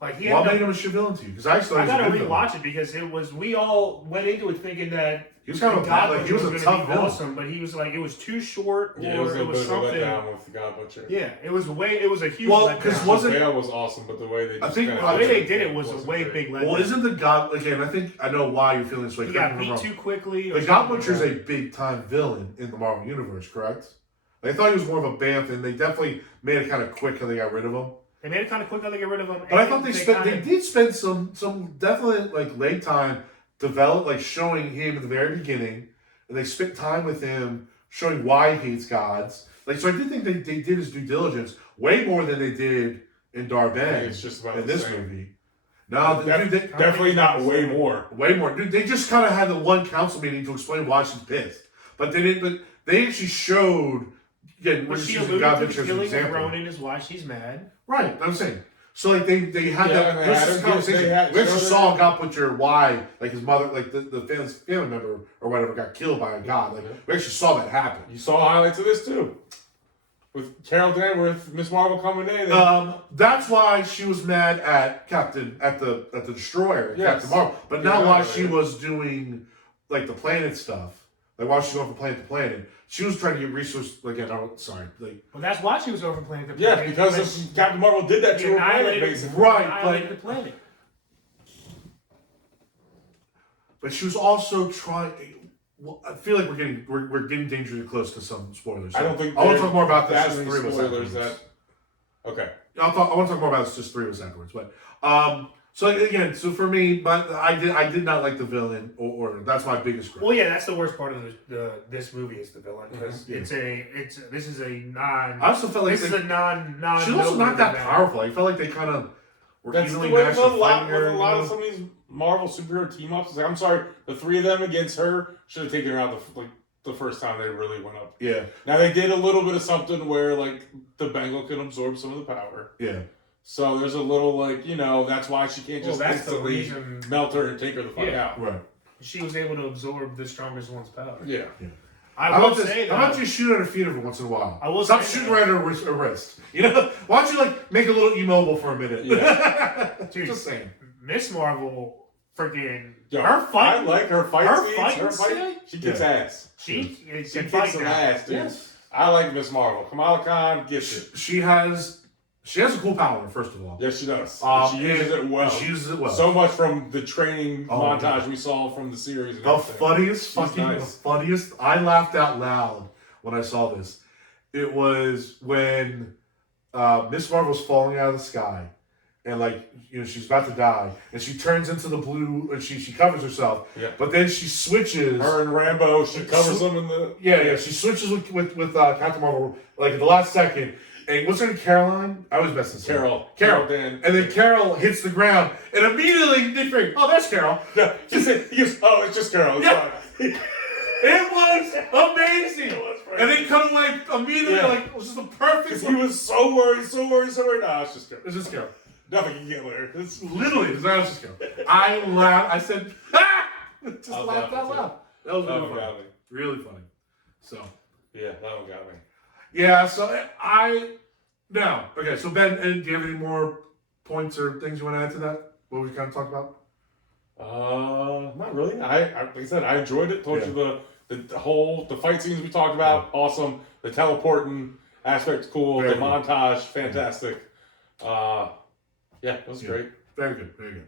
Like he. What made him a shit villain to you? Because I gotta rewatch it because it was. We all went into it thinking that. He was kind of he was a tough villain. Awesome, but he was like it was too short, or it was something. letdown with the God Butcher. Yeah, it was a huge. Well, because Bale was awesome, but the way they I think the way they did it was a way big letdown. Well, isn't the God again? I think I know why you're feeling this way. He got beat too quickly. The God Butcher is a big time villain in the Marvel universe, correct? They thought he was more of a bamf, and they definitely made it kind of quick how they got rid of him. They made it kind of quick how they get rid of him. But I thought they did spend some definite like late time showing him at the very beginning. And they spent time with him showing why he hates gods. Like, so I did think they did his due diligence way more than they did in Darben. It's just about in this movie. No, definitely not way more. Way more. Dude, they just kind of had the one council meeting to explain why she's pissed. But they didn't. But they actually showed. Again, but she alluded to killing Ronan is why she's mad. Right, I'm saying. So like they had that conversation. We actually saw God Butcher why like his mother like the family member or whatever got killed by a god. Like we actually saw that happen. You saw highlights of this too. With Carol Danvers, Miss Marvel coming in. That's why she was mad at the Destroyer, Captain Marvel, but not why she was doing like the planet stuff. Like while she was going from planet to planet, she was trying to get resources. Again, well, that's why she was over planet to planet. Yeah, because Captain Marvel did that to her planet, basically. Right, the planet. But she was also trying. Well, I feel like we're getting dangerously close to some spoilers. So I don't think I want to talk more about this. That Just many 3 of us spoilers. afterwards. Okay. I want to talk more about this. Just 3 of us afterwards, but. So again, for me, but I did not like the villain, or that's my biggest gripe. Well, yeah, that's the worst part of this movie is the villain because this is a non. I also felt like this is a non. She's also not that powerful. I felt like they kind of were that's evenly the way matched. with a lot of some of these Marvel superhero team ups. I'm sorry, the 3 of them against her should have taken her out the first time they really went up. Yeah. Now they did a little bit of something where like the Bengal can absorb some of the power. Yeah. So there's a little that's why she can't just instantly melt her and take her the fuck out. Right. She was able to absorb the strongest one's power. Yeah. I will say that. How about you shoot at her feet every once in a while? I will stop say shooting right at her wrist. You know, why don't you make a little immobile for a minute? Yeah. Dude, just saying. Miss Marvel, freaking her fight. I like her fight. Her fight. She kicks ass. She kicks some ass, dude. Yes. I like Miss Marvel. Kamala Khan gets it. She has a cool power, first of all. Yes, she does. She uses it well. She uses it well. So much from the training montage we saw from the series. The funniest. I laughed out loud when I saw this. It was when Miss Marvel's falling out of the sky, and she's about to die, and she turns into the blue, and she covers herself. Yeah. But then she switches. Her and Rambo, she covers them in the. Yeah. She switches with Captain Marvel at the last second. And what's her name? Caroline? I always mess this up. Carol. And then Carol hits the ground, and immediately Nick Fury, oh, there's Carol. Yeah. He goes, oh, it's just Carol. It's fine. It was amazing. And then cut away immediately, it was just the perfect. Because he was so worried. No, it's just Carol. It's just Carol. Nothing can get there. It's literally, it's just Carol. I laughed. I said, ah! Just laughed out loud. That was really funny. Really funny. So. Yeah, that one got me. Yeah, so okay, so Ben, do you have any more points or things you want to add to that? What we kind of talked about? Not really. Like I said, I enjoyed it. Told you the fight scenes we talked about, awesome. The teleporting aspect's cool. Very the cool. Montage, fantastic. It was great. Very good.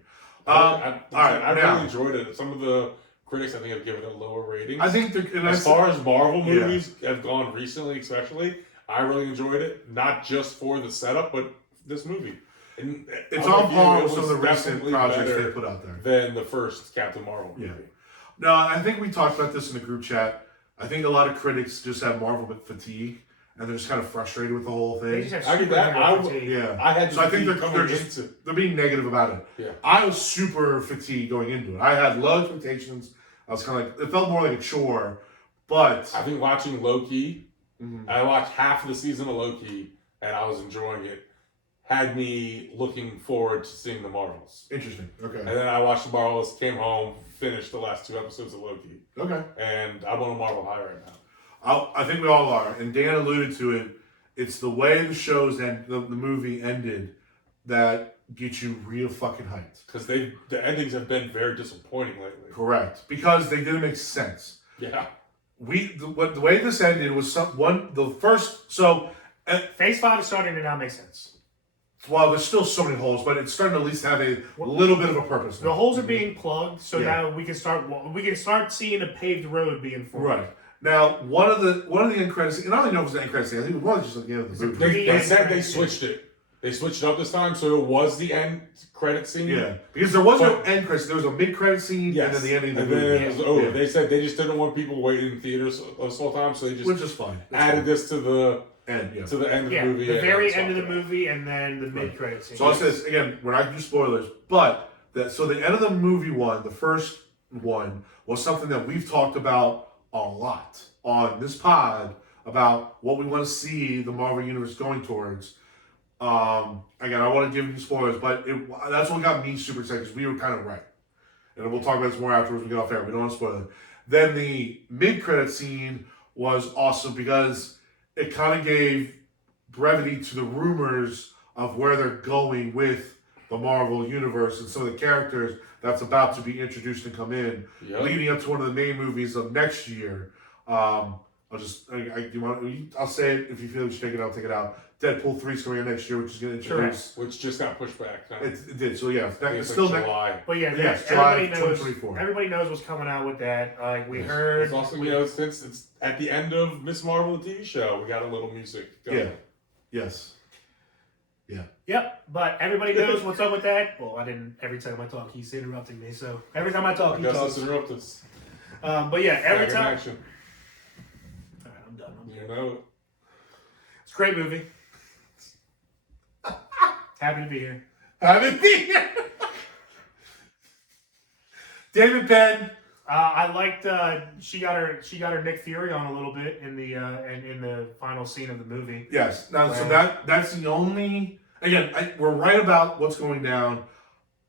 I really enjoyed it. Some of the critics, I think, have given it a lower rating. I think as far as Marvel movies have gone recently, especially, I really enjoyed it. Not just for the setup, but this movie. And It's I'm on with you, par it with some of the was recent definitely projects better they put out there. than the first Captain Marvel movie. Yeah. No, I think we talked about this in the group chat. I think a lot of critics just have Marvel fatigue, and they're just kind of frustrated with the whole They thing. just have I get that. superhero fatigue. Yeah. I had So I think they're they're being negative about it. Yeah. I was super fatigued going into it. I had low expectations. I was kind of like, it felt more like a chore, but I think watching Loki, Mhm. I watched half of the season of Loki, and I was enjoying it. Had me looking forward to seeing the Marvels. Interesting. Okay. And then I watched the Marvels, came home, finished the last 2 episodes of Loki. Okay. And I'm on a Marvel high right now. I think we all are. And Dan alluded to it. It's the way the shows and the movie ended that gets you real fucking hyped. Because the endings have been very disappointing lately. Correct. Because they didn't make sense. Yeah. The way this ended was the first. So, Phase 5 is starting to now make sense. well, there's still so many holes, but it's starting to at least have a little bit of a purpose. The holes are being plugged, so Yeah. now we can start seeing a paved road being formed. Right. Now, one of the end credits, and I don't even know if it was the end credits. I think it was just like the end of the movie. They said they switched it. They switched it up this time, so it was the end credit scene. Yeah, because there was no end credits. There was a mid-credit scene, Yes. and then the ending of And the then movie. it was over. Yeah. They said they just didn't want people waiting in theaters this whole time, so they just Which is fine. That's added fine. this to the And yeah. end of Yeah, the movie. the and very then end of the stopped it. movie and then the mid-credit scene. So I'll say this again. We're not going to do spoilers, but so the end of the movie the first one, was something that we've talked about a lot on this pod about what we want to see the Marvel Universe going towards. Again, I want to give you spoilers, but that's what got me super excited because we were kind of right. And we'll talk about this more afterwards when we get off air. We don't want to spoil it. Then the mid-credit scene was awesome because it kind of gave brevity to the rumors of where they're going with the Marvel Universe and some of the characters that's about to be introduced and come in, leading up to one of the main movies of next year. I'll say it if you feel you should take it out, take it out. Deadpool 3 is coming out next year, which is going to introduce. Which just got pushed back. Now. It did, so yeah, I think it's it's still like next. July. But yeah, Yes, July everybody knows. 2024. Everybody knows what's coming out with that. Like we heard. It's also, since it's at the end of Miss Marvel, the TV show, we got a little music going. Yeah. Yes. Yeah. Yep, but everybody knows what's up with that. Well, I didn't. Every time I talk, he's interrupting me. So every time I talk, he Augustus talks. interrupt us. But yeah, every Back in time. action. All right, I'm done. You know. It's a great movie. Happy to be here. Haven't been here. David Penn. I liked she got her Nick Fury on a little bit in the final scene of the movie. Yes. Now, so Wow. that's the only. Again, we're right about what's going down.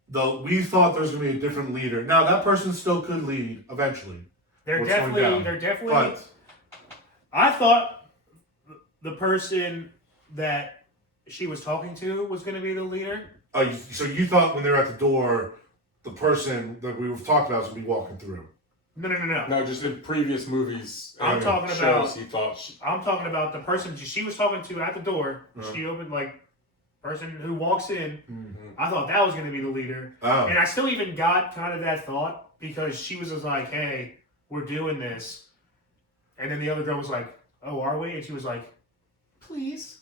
Though we thought there was going to be a different leader. Now that person still could lead eventually. They're What's going down? definitely. But I thought the person that she was talking to was going to be the leader. so you thought when they were at the door, the person that we were talking about was going to be walking through. No. No, just in previous movies. I'm and talking shows, about- He thought. I'm talking about the person she was talking to at the door. Uh-huh. She opened person who walks in. Mm-hmm. I thought that was going to be the leader, Oh. and I still even got kind of that thought because she was just like, "Hey, we're doing this," and then the other girl was like, "Oh, are we?" And she was like, "Please."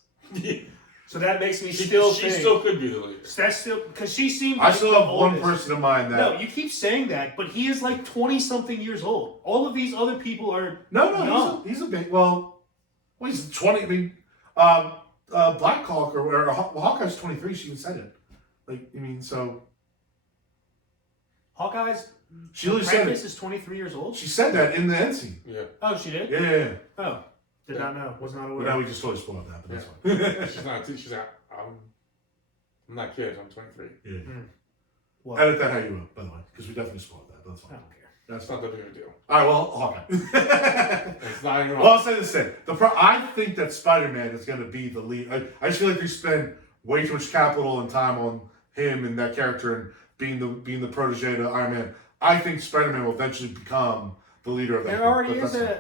So that makes me She still still think could be the leader. that's still because she seemed. I like still the have one oldest. person in mind that. No, you keep saying that, but he is like 20-something years old. All of these other people are No, young. he's a big. Well, he's 20. I mean, Black Hawk or Hawkeye's 23. She even said it. So Hawkeye's she literally said apprentice it. is 23 years old. She said that in the end scene. Yeah. Oh, she did. Yeah. Oh, did not know. Was not But aware. now we just totally spoiled that. But that's fine. She's not. She's not. I'm not kid. I'm 23. Yeah. Well, Edit that how you will, by the way, because we definitely spoiled that. But that's I fine. don't care. That's It's fine. not that big of a deal. All right. Well, Hawkeye. It's not even. Well, I'll say this thing. I think that Spider-Man is going to be the lead. I just feel like they spend way too much capital and time on him and that character and being the protege to Iron Man. I think Spider-Man will eventually become the leader of that.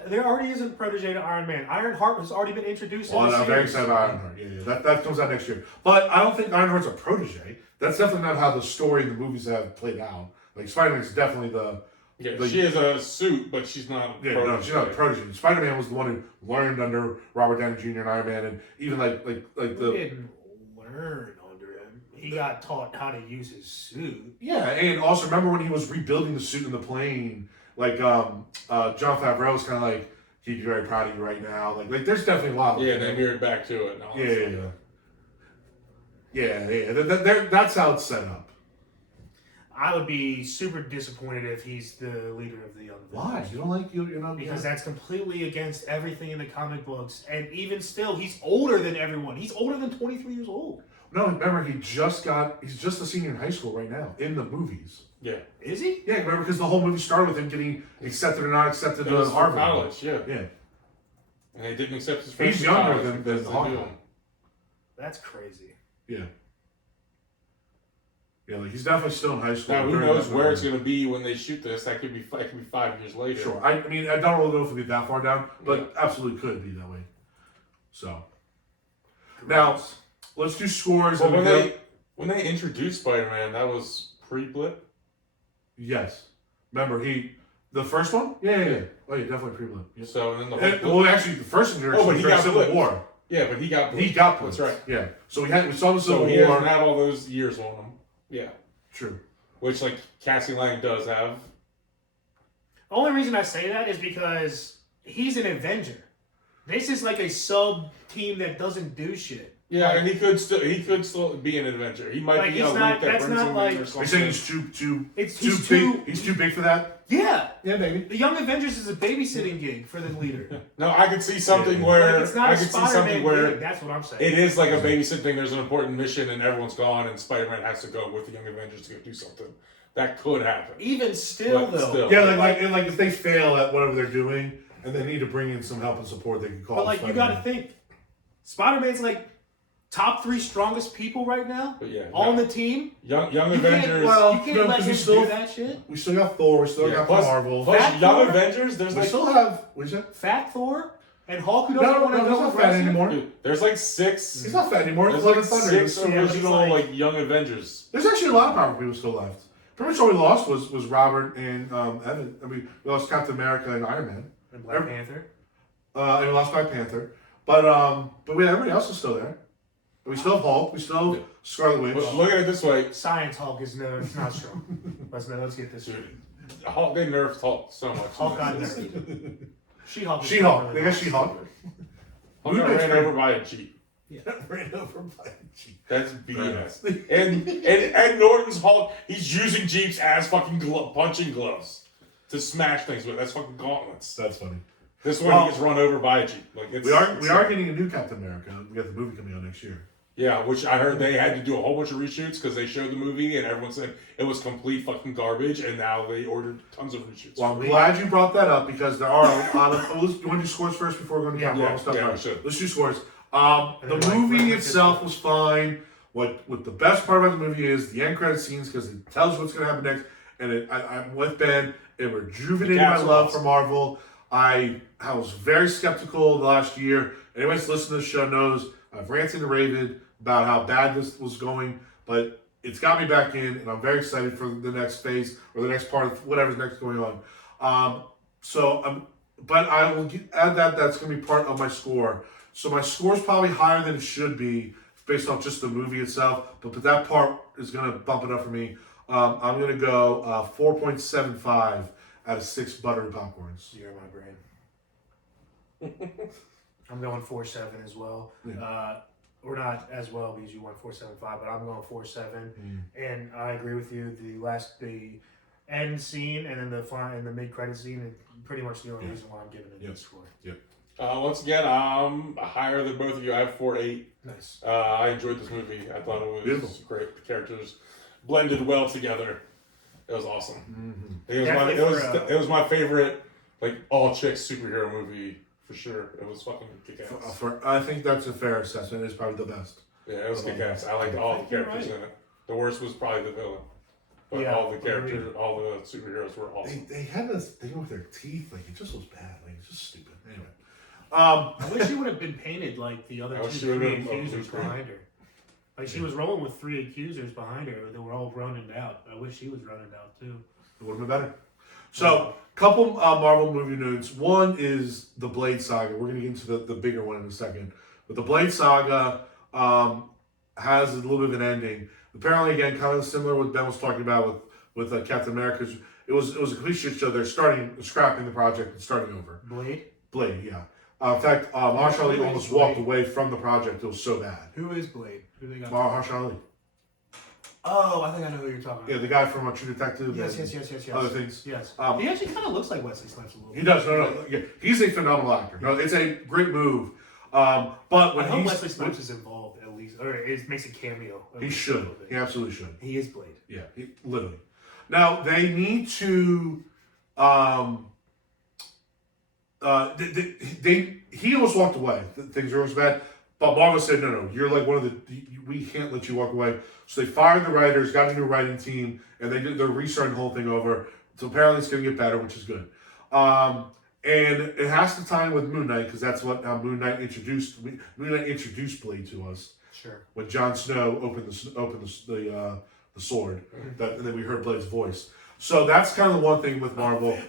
There already is a protege to Iron Man. Ironheart has already been introduced. Well, in the I'm very series. excited about Ironheart. Yeah. That comes out next year. But I don't think Ironheart's a protege. That's definitely not how the story in the movies have played out. Like Spider-Man is definitely the. Yeah, she has a suit, but she's not. Yeah, no, she's not a protege. Spider-Man was the one who learned under Robert Downey Jr. and Iron Man, and even like We the. didn't learn under him. he got taught how to use his suit. Yeah, and also remember when he was rebuilding the suit in the plane, like John Favreau was kind of like, he'd be very proud of you right now. Like there's definitely a lot of Yeah, they mirrored back to it. And all that stuff. Yeah. That's how it's set up. I would be super disappointed if he's the leader of the Young Avengers. Why? You don't like you're not Because that's completely against everything in the comic books, and even still, he's older than everyone. He's older than 23 years old. No, remember he's just a senior in high school right now in the movies. Yeah. Is he? Yeah, remember because the whole movie started with him getting accepted or not accepted It to was for Harvard. college, yeah. Yeah. And they didn't accept his He's friends. younger than because they Hawkeye. knew him. That's crazy. Yeah. Yeah, like he's definitely still in high school. Now, who during knows that where movie. it's going to be when they shoot this? That could be 5 years later. Sure. I mean, I don't really know if it'll be that far down, but absolutely could be that way. So. Now, let's do scores. But and when they introduced Spider-Man, that was pre-Blip? Yes. Remember, the first one? Yeah. Oh, yeah, definitely pre-blip. Yeah. So, and then the whole... Well, actually, the first introduction but was he during got Civil blipped. War. Yeah, but he got blipped. He got blipped. That's right. Yeah. So we saw the So Civil he War. doesn't have all those years on him. Yeah. True. Which, like, Cassie Lang does have. The only reason I say that is because he's an Avenger. This is like a sub team that doesn't do shit. Yeah, and he could still be an adventure. He might Like, be it's a link not- that that's brings not him like- in or Are you something. saying he's too He's big? He's too big for that? Yeah. Yeah, maybe. The Young Avengers is a babysitting gig for the leader. No, I could see something Yeah. where Like, it's not I a could see Spider-Man something where gig. That's what I'm saying. it is like a babysit thing. There's an important mission and everyone's gone, and Spider-Man has to go with the Young Avengers to go do something. That could happen. Even still, But though. still. Yeah, like if they fail at whatever they're doing and they need to bring in some help and support, they can call. But like, you Spider-Man. got to think, Spider-Man's like top 3 strongest people right now But yeah, on the team. Young You can't, Avengers. you can't no, let 'cause him we still- do that shit. We still got Thor. We still Yeah, got plus- Marvel. plus Fat Young Thor? Avengers. There's we like still have. What's that? Fat Thor and Hulk, who No, doesn't no, want to he's go not with fat wrestling. anymore. dude, there's like 6. He's not fat anymore. There's It's like Thunder. 6 So, yeah, but he's original like- Young Avengers. there's actually a lot of powerful people still left. Pretty much all we lost was Robert and Evan. I mean, we lost Captain America and Iron Man. And Black Panther. And we lost Black Panther. But everybody else is still there. We still have Hulk. We still have Scarlet Witch. But look at it this way: Science Hulk is it's not strong. Let's get this straight. Hulk, they nerfed Hulk so much. Hulk got nerfed. She-Hulk. is She-Hulk. really They got nice. She-Hulk. Hulk got ran over by a Jeep. Ran over by a Jeep. That's BS. and Ed Norton's Hulk, he's using Jeeps as fucking punching gloves to smash things with. That's fucking gauntlets. That's funny. This one Well, he gets run over by a Jeep. Like it's, We are getting a new Captain America. We got the movie coming out next year. Yeah, which I heard they had to do a whole bunch of reshoots because they showed the movie and everyone said it was complete fucking garbage, and now they ordered tons of reshoots. Well, I'm glad you brought that up because there are a lot of. You want to do scores first before we go into Captain Marvel stuff? yeah, All we right, should. Let's do scores. And The then, like, movie reference itself it. was fine. What the best part about the movie is the end credit scenes because it tells you what's going to happen next. And I'm with Ben. It rejuvenated my Caps are love awesome. for Marvel. I was very skeptical the last year. Anyone who's listened to the show knows I've ranted and raved about how bad this was going, but it's got me back in, and I'm very excited for the next phase or the next part of whatever's next going on. But I will add that that's going to be part of my score. So my score is probably higher than it should be based off just the movie itself, but that part is going to bump it up for me. I'm going to go 4.75 out of 6 buttery popcorns. You're in my brain. I'm going 4.7 as well. Yeah. Or not as well because you went 4.75, but I'm going 4.7. And I agree with you. The end scene and then the mid credit scene is pretty much the only reason why I'm giving it this score. Once again, I'm higher than both of you. I have 4.8. Nice. I enjoyed this movie. I thought it was Beautiful. great. The characters blended well together. It was awesome. Mm-hmm. It was my favorite, like all chicks superhero movie for sure. It was fucking kick-ass. I think that's a fair assessment. It's probably the best. Yeah, it was kick-ass. I liked all the characters in it. The worst was probably the villain. But Yeah, all the characters, agreed. all the superheroes were awesome. They had this thing with their teeth. Like, it just was bad. Like, it's just stupid. Anyway. I wish she would have been painted like the other I wish she three would have been accusers green. behind her. Like she was rolling with 3 accusers behind her. They were all running out. I wish she was running out too. It would have been better. So, couple Marvel movie notes. One is the Blade Saga. We're going to get into the bigger one in a second. But the Blade Saga has a little bit of an ending. Apparently, again, kind of similar to what Ben was talking about with Captain America. It was a complete shit show. They're scrapping the project and starting over. Blade, yeah. In fact, Mahershala Ali almost walked away from the project. It was so bad. Who is Blade? Who they got? Mahershala Ali. Oh, I think I know who you're talking about. Yeah, the guy from True Detective. Yes. Other things. Yes. He actually kind of looks like Wesley Snipes a little bit. He does. No. Yeah, he's a phenomenal actor. No, it's a great move. But when I hope Wesley Snipes is involved at least, or it makes a cameo. He should. He absolutely should. He is Blade. Yeah, literally. Now they need to. He almost walked away. Things were almost bad. But Marvel said, no, you're like one of we can't let you walk away. So they fired the writers, got a new writing team, and they're restarting the whole thing over. So apparently it's going to get better, which is good. And it has to tie in with Moon Knight, because that's what Moon Knight introduced Blade to us. Sure. When Jon Snow opened the sword, and then we heard Blade's voice. So that's kind of the one thing with Marvel.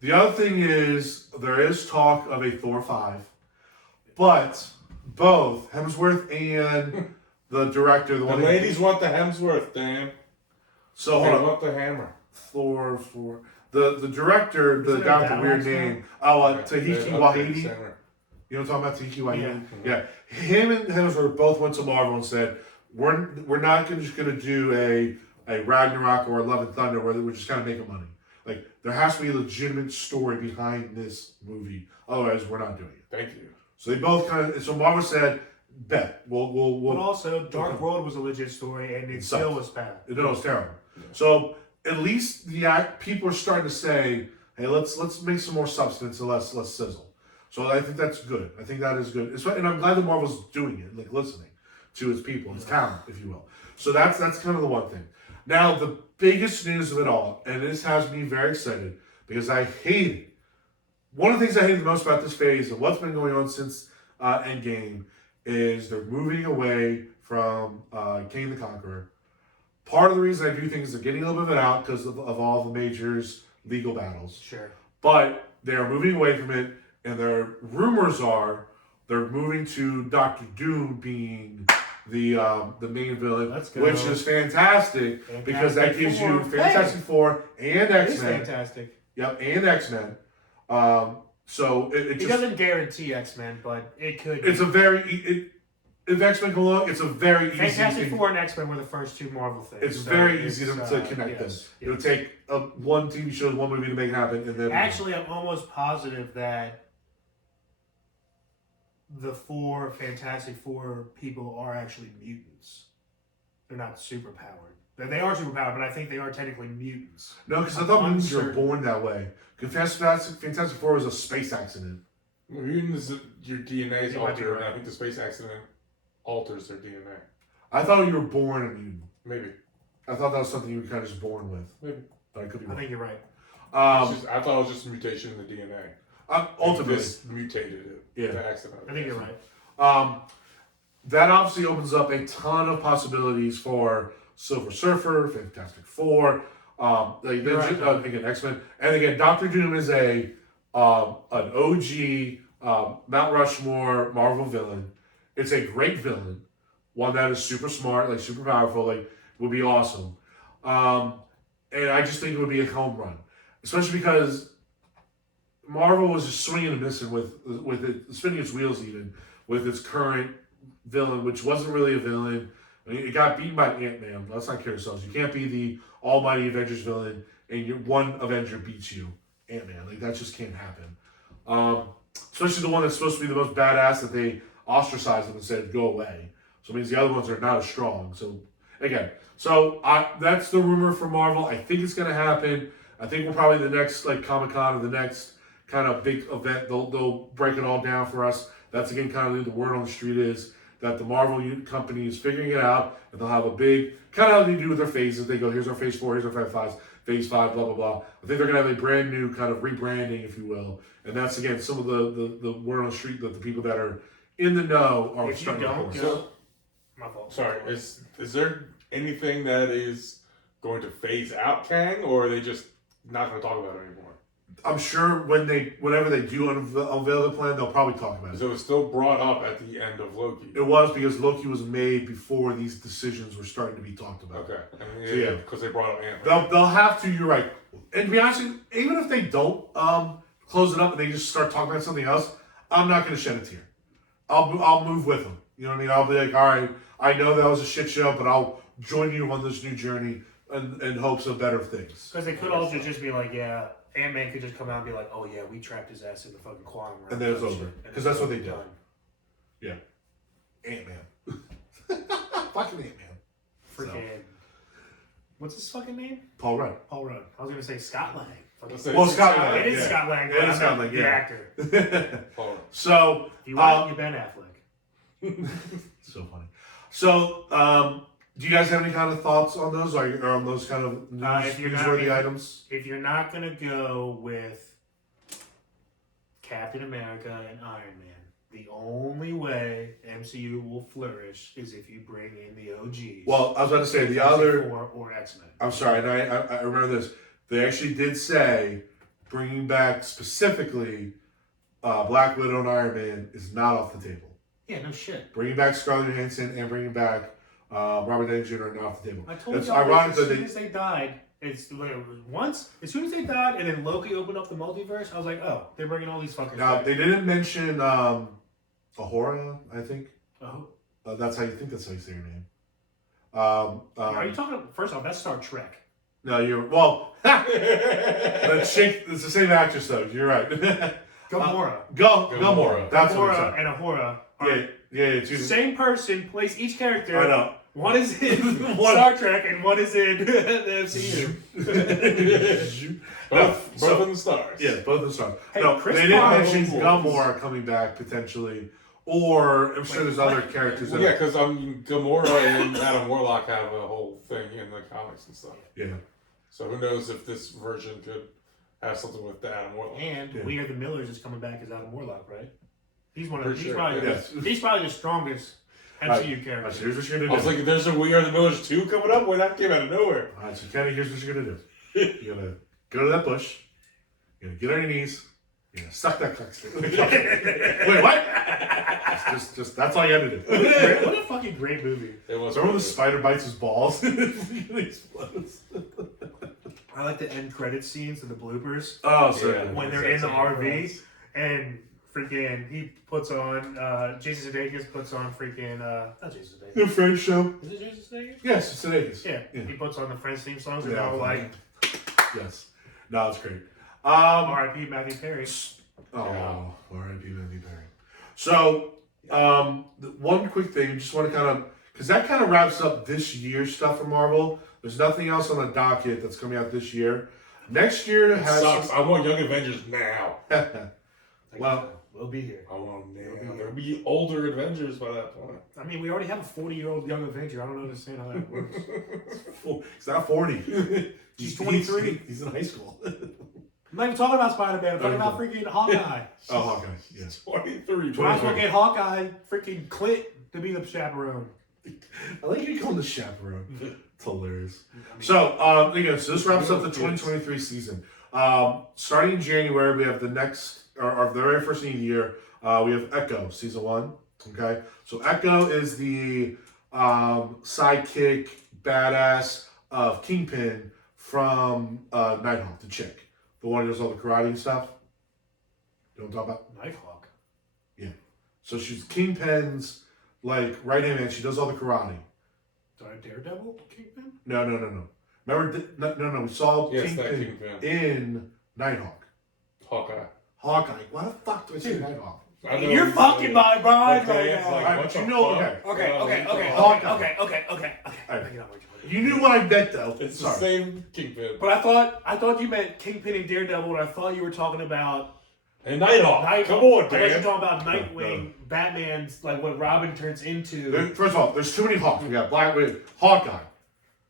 The other thing is, there is talk of a Thor 5, but both Hemsworth and the director, the ladies want the Hemsworth, Dan. So they hold on. want the hammer. Thor 4. The director, the guy with the weird name, Tahiki Waititi. You know what I'm talking about, Tahiki Waititi? Yeah. Him and Hemsworth both went to Marvel and said, we're not just going to do a Ragnarok or a Love and Thunder where we're just kind of making money. Like, there has to be a legitimate story behind this movie. Otherwise, we're not doing it. Thank you. So they both so Marvel said, bet. We'll But also, Dark World was a legit story, and it still was bad. No, it was terrible. Yeah. So at least people are starting to say, hey, let's make some more substance and less sizzle. So I think that's good. I think that is good. And I'm glad that Marvel's doing it, like listening to its people, its talent, if you will. So that's kind of the one thing. Now, the biggest news of it all, and this has me very excited, because I hate it. One of the things I hate the most about this phase and what's been going on since Endgame is they're moving away from Kang the Conqueror. Part of the reason I do think is they're getting a little bit of it out because of all the Major's legal battles. Sure. But they're moving away from it, and their rumors are they're moving to Doctor Doom being the main villain, which is fantastic because that gives you Fantastic Four and X-Men. It's fantastic. Yep, and X-Men. So it just doesn't guarantee X-Men, but it could. It's a very if X-Men come along, it's a very easy. Fantastic Four and X-Men were the first two Marvel things. It's very easy to connect them. It'll take one TV show, one movie to make it happen, and then actually, I'm almost positive that the four Fantastic Four people are actually mutants. They're not superpowered. They are superpowered, but I think they are technically mutants. No, because I thought mutants were born that way. Fantastic Four was a space accident. Mutants, your DNA is altered, and I think the space accident alters their DNA. I thought you were born a mutant. Maybe. I thought that was something you were kind of just born with. Maybe. But I could be wrong. I think you're right. I thought it was just a mutation in the DNA. Ultimately, this mutated it. Yeah, I think you're right. That obviously opens up a ton of possibilities for Silver Surfer, Fantastic Four, again X-Men, and again Doctor Doom is an OG Mount Rushmore Marvel villain. It's a great villain, one that is super smart, like super powerful, like would be awesome. And I just think it would be a home run, especially because Marvel was just swinging and missing with it, spinning its wheels even with its current villain, which wasn't really a villain. I mean, it got beaten by Ant-Man. Let's not kid ourselves. You can't be the almighty Avengers villain and one Avenger beats you, Ant-Man. Like that just can't happen. Especially the one that's supposed to be the most badass that they ostracized him and said go away. So it means the other ones are not as strong. So again, that's the rumor for Marvel. I think it's gonna happen. I think we're probably the next Comic-Con or the next kind of big event. They'll break it all down for us. That's again kind of the word on the street is that the Marvel company is figuring it out, and they'll have a big kind of how they do with their phases. They go, here's our phase 4, here's our phase 5, blah blah blah. I think they're gonna have a brand new kind of rebranding, if you will, and that's again some of the word on the street that the people that are in the know are starting to report. My fault. Sorry, is there anything that is going to phase out Kang, or are they just not going to talk about it anymore? I'm sure whenever they do unveil the plan, they'll probably talk about it. So it was still brought up at the end of Loki. It was because Loki was made before these decisions were starting to be talked about. Okay. So, yeah. Because they brought up Ant-Man. They'll have to. You're right. And to be honest, even if they don't close it up and they just start talking about something else, I'm not going to shed a tear. I'll move with them. You know what I mean? I'll be like, all right, I know that was a shit show, but I'll join you on this new journey in hopes of better things. Because they could also just be like, yeah, Ant-Man could just come out and be like, oh yeah, we trapped his ass in the fucking quantum realm. And then it's over. Because that's what they do. Done. Yeah. Ant-Man. Fucking Ant-Man. Freaking. What's his fucking name? Paul Rudd. Paul Rudd. I was gonna say Scott Lang. Well, Scott Lang. It is yeah. Scott Lang. It is Scott Lang, the yeah. actor. So, If you want, you Ben Affleck. so funny. So, do you guys have any kind of thoughts on those, or on those kind of newsworthy items? If you're not gonna go with Captain America and Iron Man, the only way MCU will flourish is if you bring in the OGs. Well, I was about to say the other. Or X-Men. I'm sorry, and I remember this. They actually did say bringing back specifically Black Widow and Iron Man is not off the table. Yeah, no shit. Bringing back Scarlett Johansson and bringing back Robert Downey Jr. are not off the table. I told it's you ironic as that soon as they died. As soon as they died, and then Loki opened up the multiverse, I was like, oh, they're bringing all these fuckers Now back. they didn't mention Ahura, I think. Oh. That's how you say your name. Are you talking? First off, that's Star Trek. No, you're well. The chick, it's the same actress though. You're right. Gamora. Gamora. That's what I'm Gamora saying. and Ahura. Yeah. Same person plays each character. I know. One is in Star Trek and one is in the MCU. Both in the stars. Yeah, both in the stars. Hey, no, Chris they didn't Pine mention was- Gamora coming back potentially, or I'm sure there's other characters. Well, yeah, because Gamora and Adam Warlock have a whole thing in the comics and stuff. Yeah. So who knows if this version could have something with the Adam Warlock. And We Are the Millers is coming back as Adam Warlock, right? He's one of. For He's sure, probably. yes. He's probably the strongest MCU character. Alright, so here's what you're I gonna was do. like, there's a We Are the Millers 2 coming up? Where that came out of nowhere. Alright, so Kenny, here's what you're gonna do. You're gonna go to that bush. You're gonna get on your knees. You're gonna suck that cock stick. Wait, what? Just that's all you have to do. What a fucking great movie. It was. Remember when the spider bites his balls? It explodes. I like the end credit scenes and the bloopers. Oh, so Yeah. When they're in the RV and freaking he puts on Jason Sudeikis puts on freaking not Jason Sudeikis. the French show. Is it Jason Sudeikis? Yes, it's Sudeikis. Yeah. He puts on the Friends theme songs and Yeah, they're all like yes. No, it's great. R.I.P. Matthew Perry. Oh, R.I.P. Matthew Perry. So, one quick thing, just want to kind of, because that kind of wraps up this year's stuff from Marvel. There's nothing else on the docket that's coming out this year. Next year It has. sucks. I want Young Avengers now. Well, we'll be here. I want them now. There'll be older Avengers by that point. I mean, we already have a 40-year-old young Avenger. I don't understand how that works. he's not 40. He's 23. He's in high school. I'm not even talking about Spider-Man. I'm talking about freaking Hawkeye. Oh, Hawkeye. Yes. 23. Might as well get Hawkeye, freaking Clint, to be the chaperone. I like you calling the chaperone. It's hilarious. So, again, so this wraps up the 2023 season. Starting in January, we have the next, or the very first thing of the year, we have Echo, season 1. Okay? So, Echo is the sidekick, badass of Kingpin from Nighthawk, the chick. The one who does all the karate and stuff. You know what I'm talking about? Nighthawk. Yeah. So, she's Kingpin's, like, right-hand man. She does all the karate. Sorry, Daredevil? Kingpin? No. Remember? No. We saw Yes, that Kingpin Kingpin. in Nighthawk. Hawkeye. Hawkeye. Why the fuck do I say Nighthawk? I know You're you fucking said my it, mind but right Dan's now. like, Alright, what but you the know- fuck? Okay. Alright. You knew what I meant, though. It's Sorry. the same Kingpin. But I thought you meant Kingpin and Daredevil, and I thought you were talking about And Nighthawk. Nighthawk. Come on, I thought you were Dan. talking about Nightwing, Batman's, like what Robin turns into. First of all, there's too many Hawks. We got Black Widow, Hawkeye.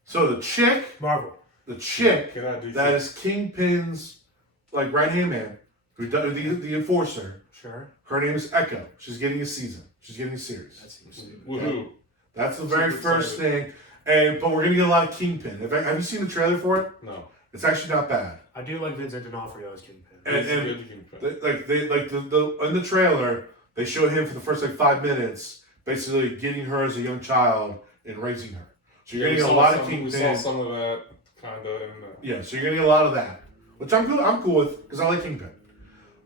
So the chick Marvel. that Can I do is Kingpin's like right-hand man, who does the enforcer. Sure. Her name is Echo. She's getting a season. She's getting a series. That seems stupid. Woohoo. That's the very Super first excited. thing. But we're gonna get a lot of Kingpin. Have you seen the trailer for it? No. It's actually not bad. I do like Vincent D'Onofrio as Kingpin. And they in the trailer they show him for the first 5 minutes basically getting her as a young child and raising her. So you're getting a lot of Kingpin. We saw some of that kind of. So you're getting a lot of that, which I'm cool with because I like Kingpin.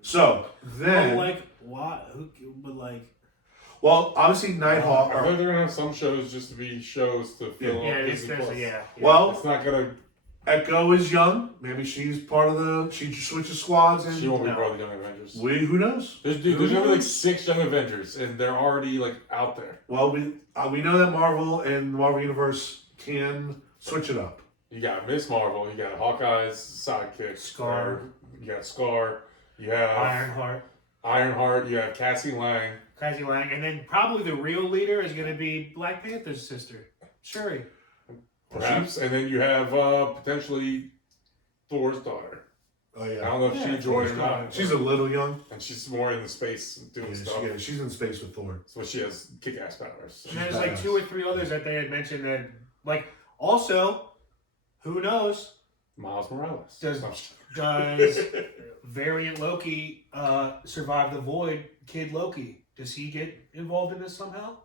So then, well, obviously Nighthawk. I think they're gonna have some shows just to be shows to fill up Disney Plus. Well, it's not gonna. Echo is young. Maybe she's part of the. She switches squads and she won't be part of the Young Avengers. Who knows? There's gonna be 6 Young Avengers, and they're already out there. Well, we know that Marvel and the Marvel Universe can switch it up. You got Miss Marvel. You got Hawkeye's sidekick. Scar. You got Scar. You have Ironheart. You have Cassie Lang. And then probably the real leader is going to be Black Panther's sister, Shuri. Perhaps, and then you have potentially Thor's daughter. Oh yeah. I don't know if she joined or not. She's a little young, and she's more in the space doing stuff. She's in space with Thor, so she has kick-ass powers. And there's 2 or 3 others that they had mentioned that, also, who knows? Miles Morales. Does Variant Loki survive the void? Kid Loki, does he get involved in this somehow?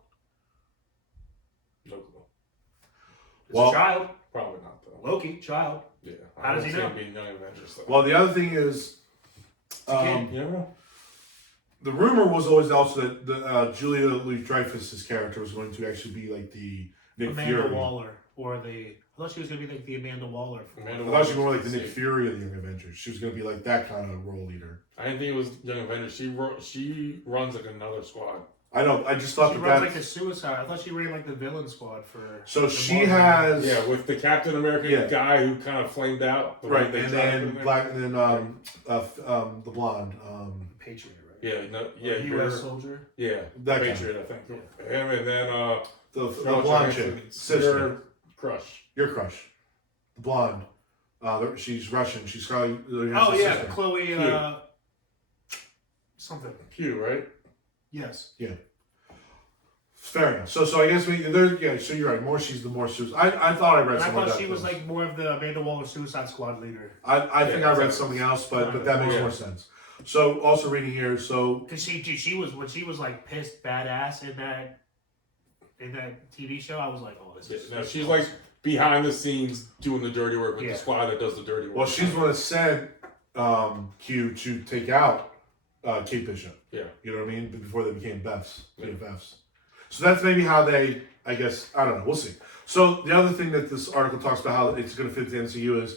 No clue. It's a child. Probably not though. Loki, child. Yeah. How does he know? Be Young Avengers, though. Well, the other thing is, the rumor was always also that Julia Louis-Dreyfus's character was going to actually be the Nick Amanda Fury. Waller, I thought she was going to be the Amanda Waller. I thought she was more like the Nick Fury of the Young Avengers. She was going to be that kind of role leader. I didn't think it was Young Avengers. She runs another squad. I know. I just thought she runs the Suicide. I thought she ran the villain squad for. So she has. Yeah, with the Captain America guy who kind of flamed out. Right, and then the blonde. Patriot, right? Yeah, U.S. soldier. Yeah, that Patriot, I think. Yeah. Him and then the blonde chick, sister. Your crush, the blonde. She's Russian. She's Scarlett. Sister. Chloe. Something. Q, right? Yes. Yeah. Fair enough. So I guess so you're right. She's the more suicide. I thought I read something. I thought she was more of the Amanda Waller Suicide Squad leader. I think I read something else, but that makes more sense. So also reading here, because she was when she was pissed badass in that TV show, I was like, oh, this is. No, she's behind the scenes doing the dirty work with the squad that does the dirty work. Well, she's the one that sent Q to take out Kate Bishop. Yeah. You know what I mean? Before they became BFFs. BFFs. So that's maybe how they, I guess, I don't know. We'll see. So the other thing that this article talks about how it's going to fit the MCU is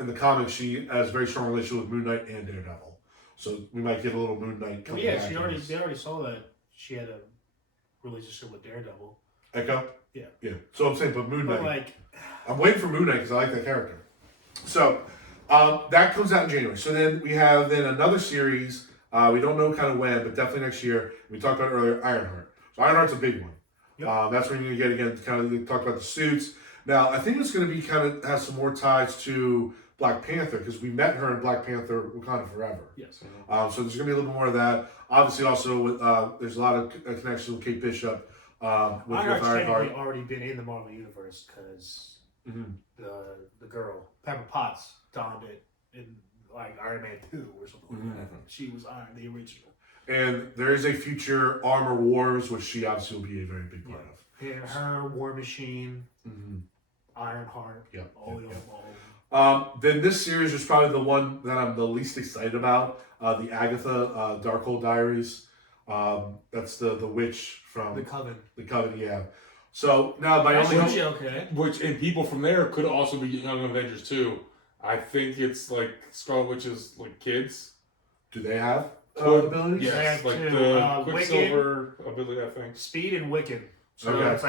in the comics, she has a very strong relationship with Moon Knight and Daredevil. So we might get a little Moon Knight coming back. They already saw that she had a relationship with Daredevil. Echo? Yeah. Yeah. So I'm saying, but Moon Knight. I'm waiting for Moon Knight because I like that character. So that comes out in January. So then we have another series. We don't know kind of when, but definitely next year. We talked about earlier, Ironheart. So Ironheart's a big one. Yep. That's when you're going to get, again, kind of talk about the suits. Now, I think it's going to be has some more ties to Black Panther because we met her in Black Panther Wakanda Forever. Yes. So there's going to be a little bit more of that. Obviously, also, with, there's a lot of connections with Kate Bishop. Ironheart's technically already been in the Marvel Universe because the girl, Pepper Potts, donned it in Iron Man 2 or something like that. She was Iron, the original. And there is a future Armor Wars, which she obviously will be a very big part of. Yeah, her, War Machine, Ironheart, all. Then this series is probably the one that I'm the least excited about. The Agatha Darkhold Diaries. That's the witch from The Coven. The Coven, yeah. So now by which and people from there could also be Young Avengers too. I think it's Scarlet Witch's kids. Do they have abilities? Yes, the Quicksilver ability, I think. Speed and Wiccan. So it's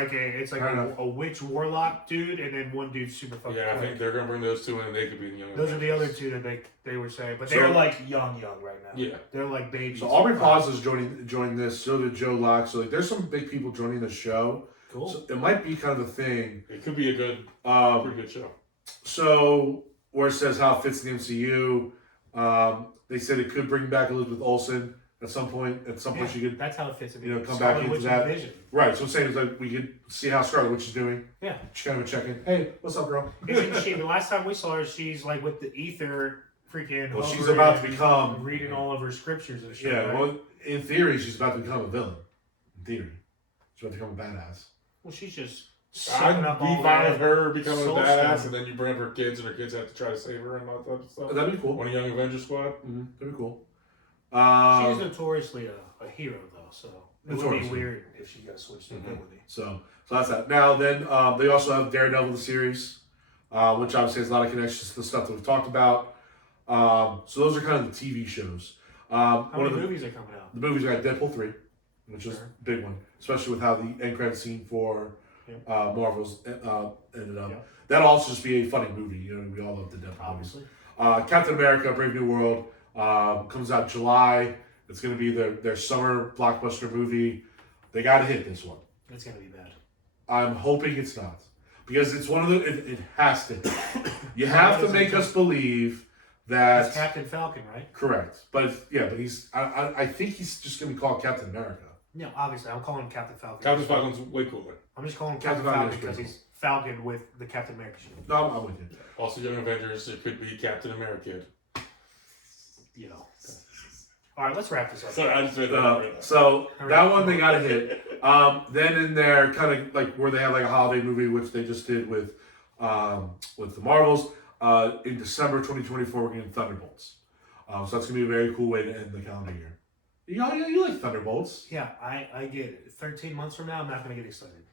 a witch warlock dude, and then one dude super fucking. Yeah, I think they're gonna bring those two in, and they could be the Young. Those are the other two that they were saying, but they're young right now. Yeah, they're babies. So Aubrey Plaza's joining this. So did Joe Locke. So there's some big people joining the show. Cool. So it might be kind of a thing. It could be a good, pretty good show. So where it says how it fits in the MCU, they said it could bring back Elizabeth Olsen at some point. At some point, she could That's how it fits in. come back into that. Vision. Right. So I'm saying is like we could see how Scarlet Witch is doing. Yeah. She kind of a check in. Hey, what's up, girl? Isn't she? The last time we saw her, she's like with the ether, freaking. Well, she's hovering about to and become reading all of her scriptures and shit. Yeah. right? Well, in theory, she's about to become a villain. In theory, she's about to become a badass. Well, she's just I'd sucking up all be fine with that. her becoming a soul badass, stone. and then you bring up her kids, and her kids have to try to save her and all that type of stuff. That'd be cool. One of Young Avengers squad. Mm-hmm. That'd be cool. She's notoriously a hero, though, so it would be Notoriously. weird if she got switched to ability. So that's that. Now then, they also have Daredevil the series, which obviously has a lot of connections to the stuff that we've talked about. So those are kind of the TV shows. How many movies are coming out? The movies are at Deadpool 3, which is a big one, especially with how the end credit scene for Marvel's ended up. Yeah. That'll also just be a funny movie. You know, we all love the Deadpool movies. Obviously. Captain America: Brave New World comes out July. It's going to be their summer blockbuster movie. They got to hit this one. It's gonna be bad. I'm hoping it's not, because it's one of the. It has to. You have to make us believe that It's Captain Falcon, right? correct. But but he's. I think he's just going to be called Captain America. No, obviously, I'm calling him Captain Falcon. Captain Falcon's way cooler. I'm just calling him Captain Captain Falcon Falcon is because pretty he's Falcon with the Captain America shield. No, I'm with you. Also, Young Avengers, it could be Captain America. You know. All right, let's wrap this up. Sorry, I just made that. So that one they got to hit. Then in there, kind of like where they have like a holiday movie, which they just did with the Marvels. In December 2024, we're getting Thunderbolts. So that's gonna be a very cool way to end the calendar year. You like Thunderbolts? Yeah, I get it. 13 months from now, I'm not gonna get excited.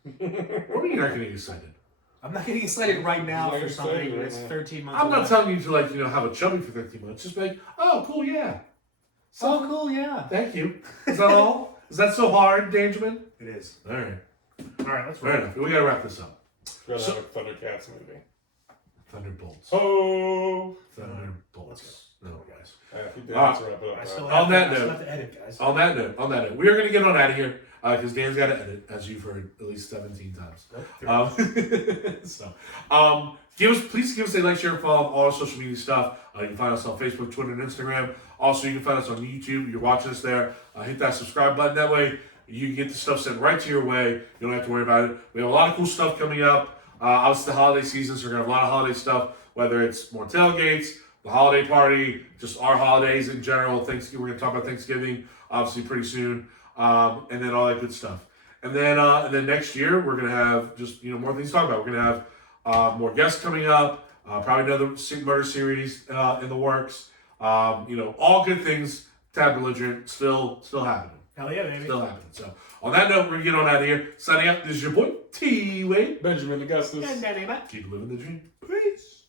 What are you not gonna get excited? I'm not getting excited right now Like for excited something right that's now. 13 months. I'm not away. telling you to have a chubby for 13 months. Just be like, oh, cool, yeah. Oh, cool, yeah. Thank you. Is that all? Is that so hard, Dangerman? It is. All right. All right, let's Fair wrap. enough. We gotta wrap this up. Rather have a Thundercats movie. Thunderbolts. Oh! Thunderbolts. No, guys. If we did, let's wrap it I up. still On have, that I still note- have to edit, guys. On that note, we are gonna get on out of here because Dan's got to edit, as you've heard at least 17 times. Please give us a like, share, and follow on all our social media stuff. You can find us on Facebook, Twitter, and Instagram. Also, you can find us on YouTube. You're watching us there. Hit that subscribe button. That way, you can get the stuff sent right to your way. You don't have to worry about it. We have a lot of cool stuff coming up. Obviously, the holiday season, so we're gonna have a lot of holiday stuff. Whether it's more tailgates, the holiday party, just our holidays in general. Thanksgiving. We're gonna talk about Thanksgiving, obviously, pretty soon, and then all that good stuff. And then next year, we're gonna have just more things to talk about. We're gonna have more guests coming up. Probably another murder series in the works. All good things. Tab Belligerent still happening. Hell yeah, baby. Still happening. So on that note, we're gonna get on out of here. Signing out. This is your boy T.Wade. Benjamin Augustus. And DannyMatt. Keep living the dream. Peace.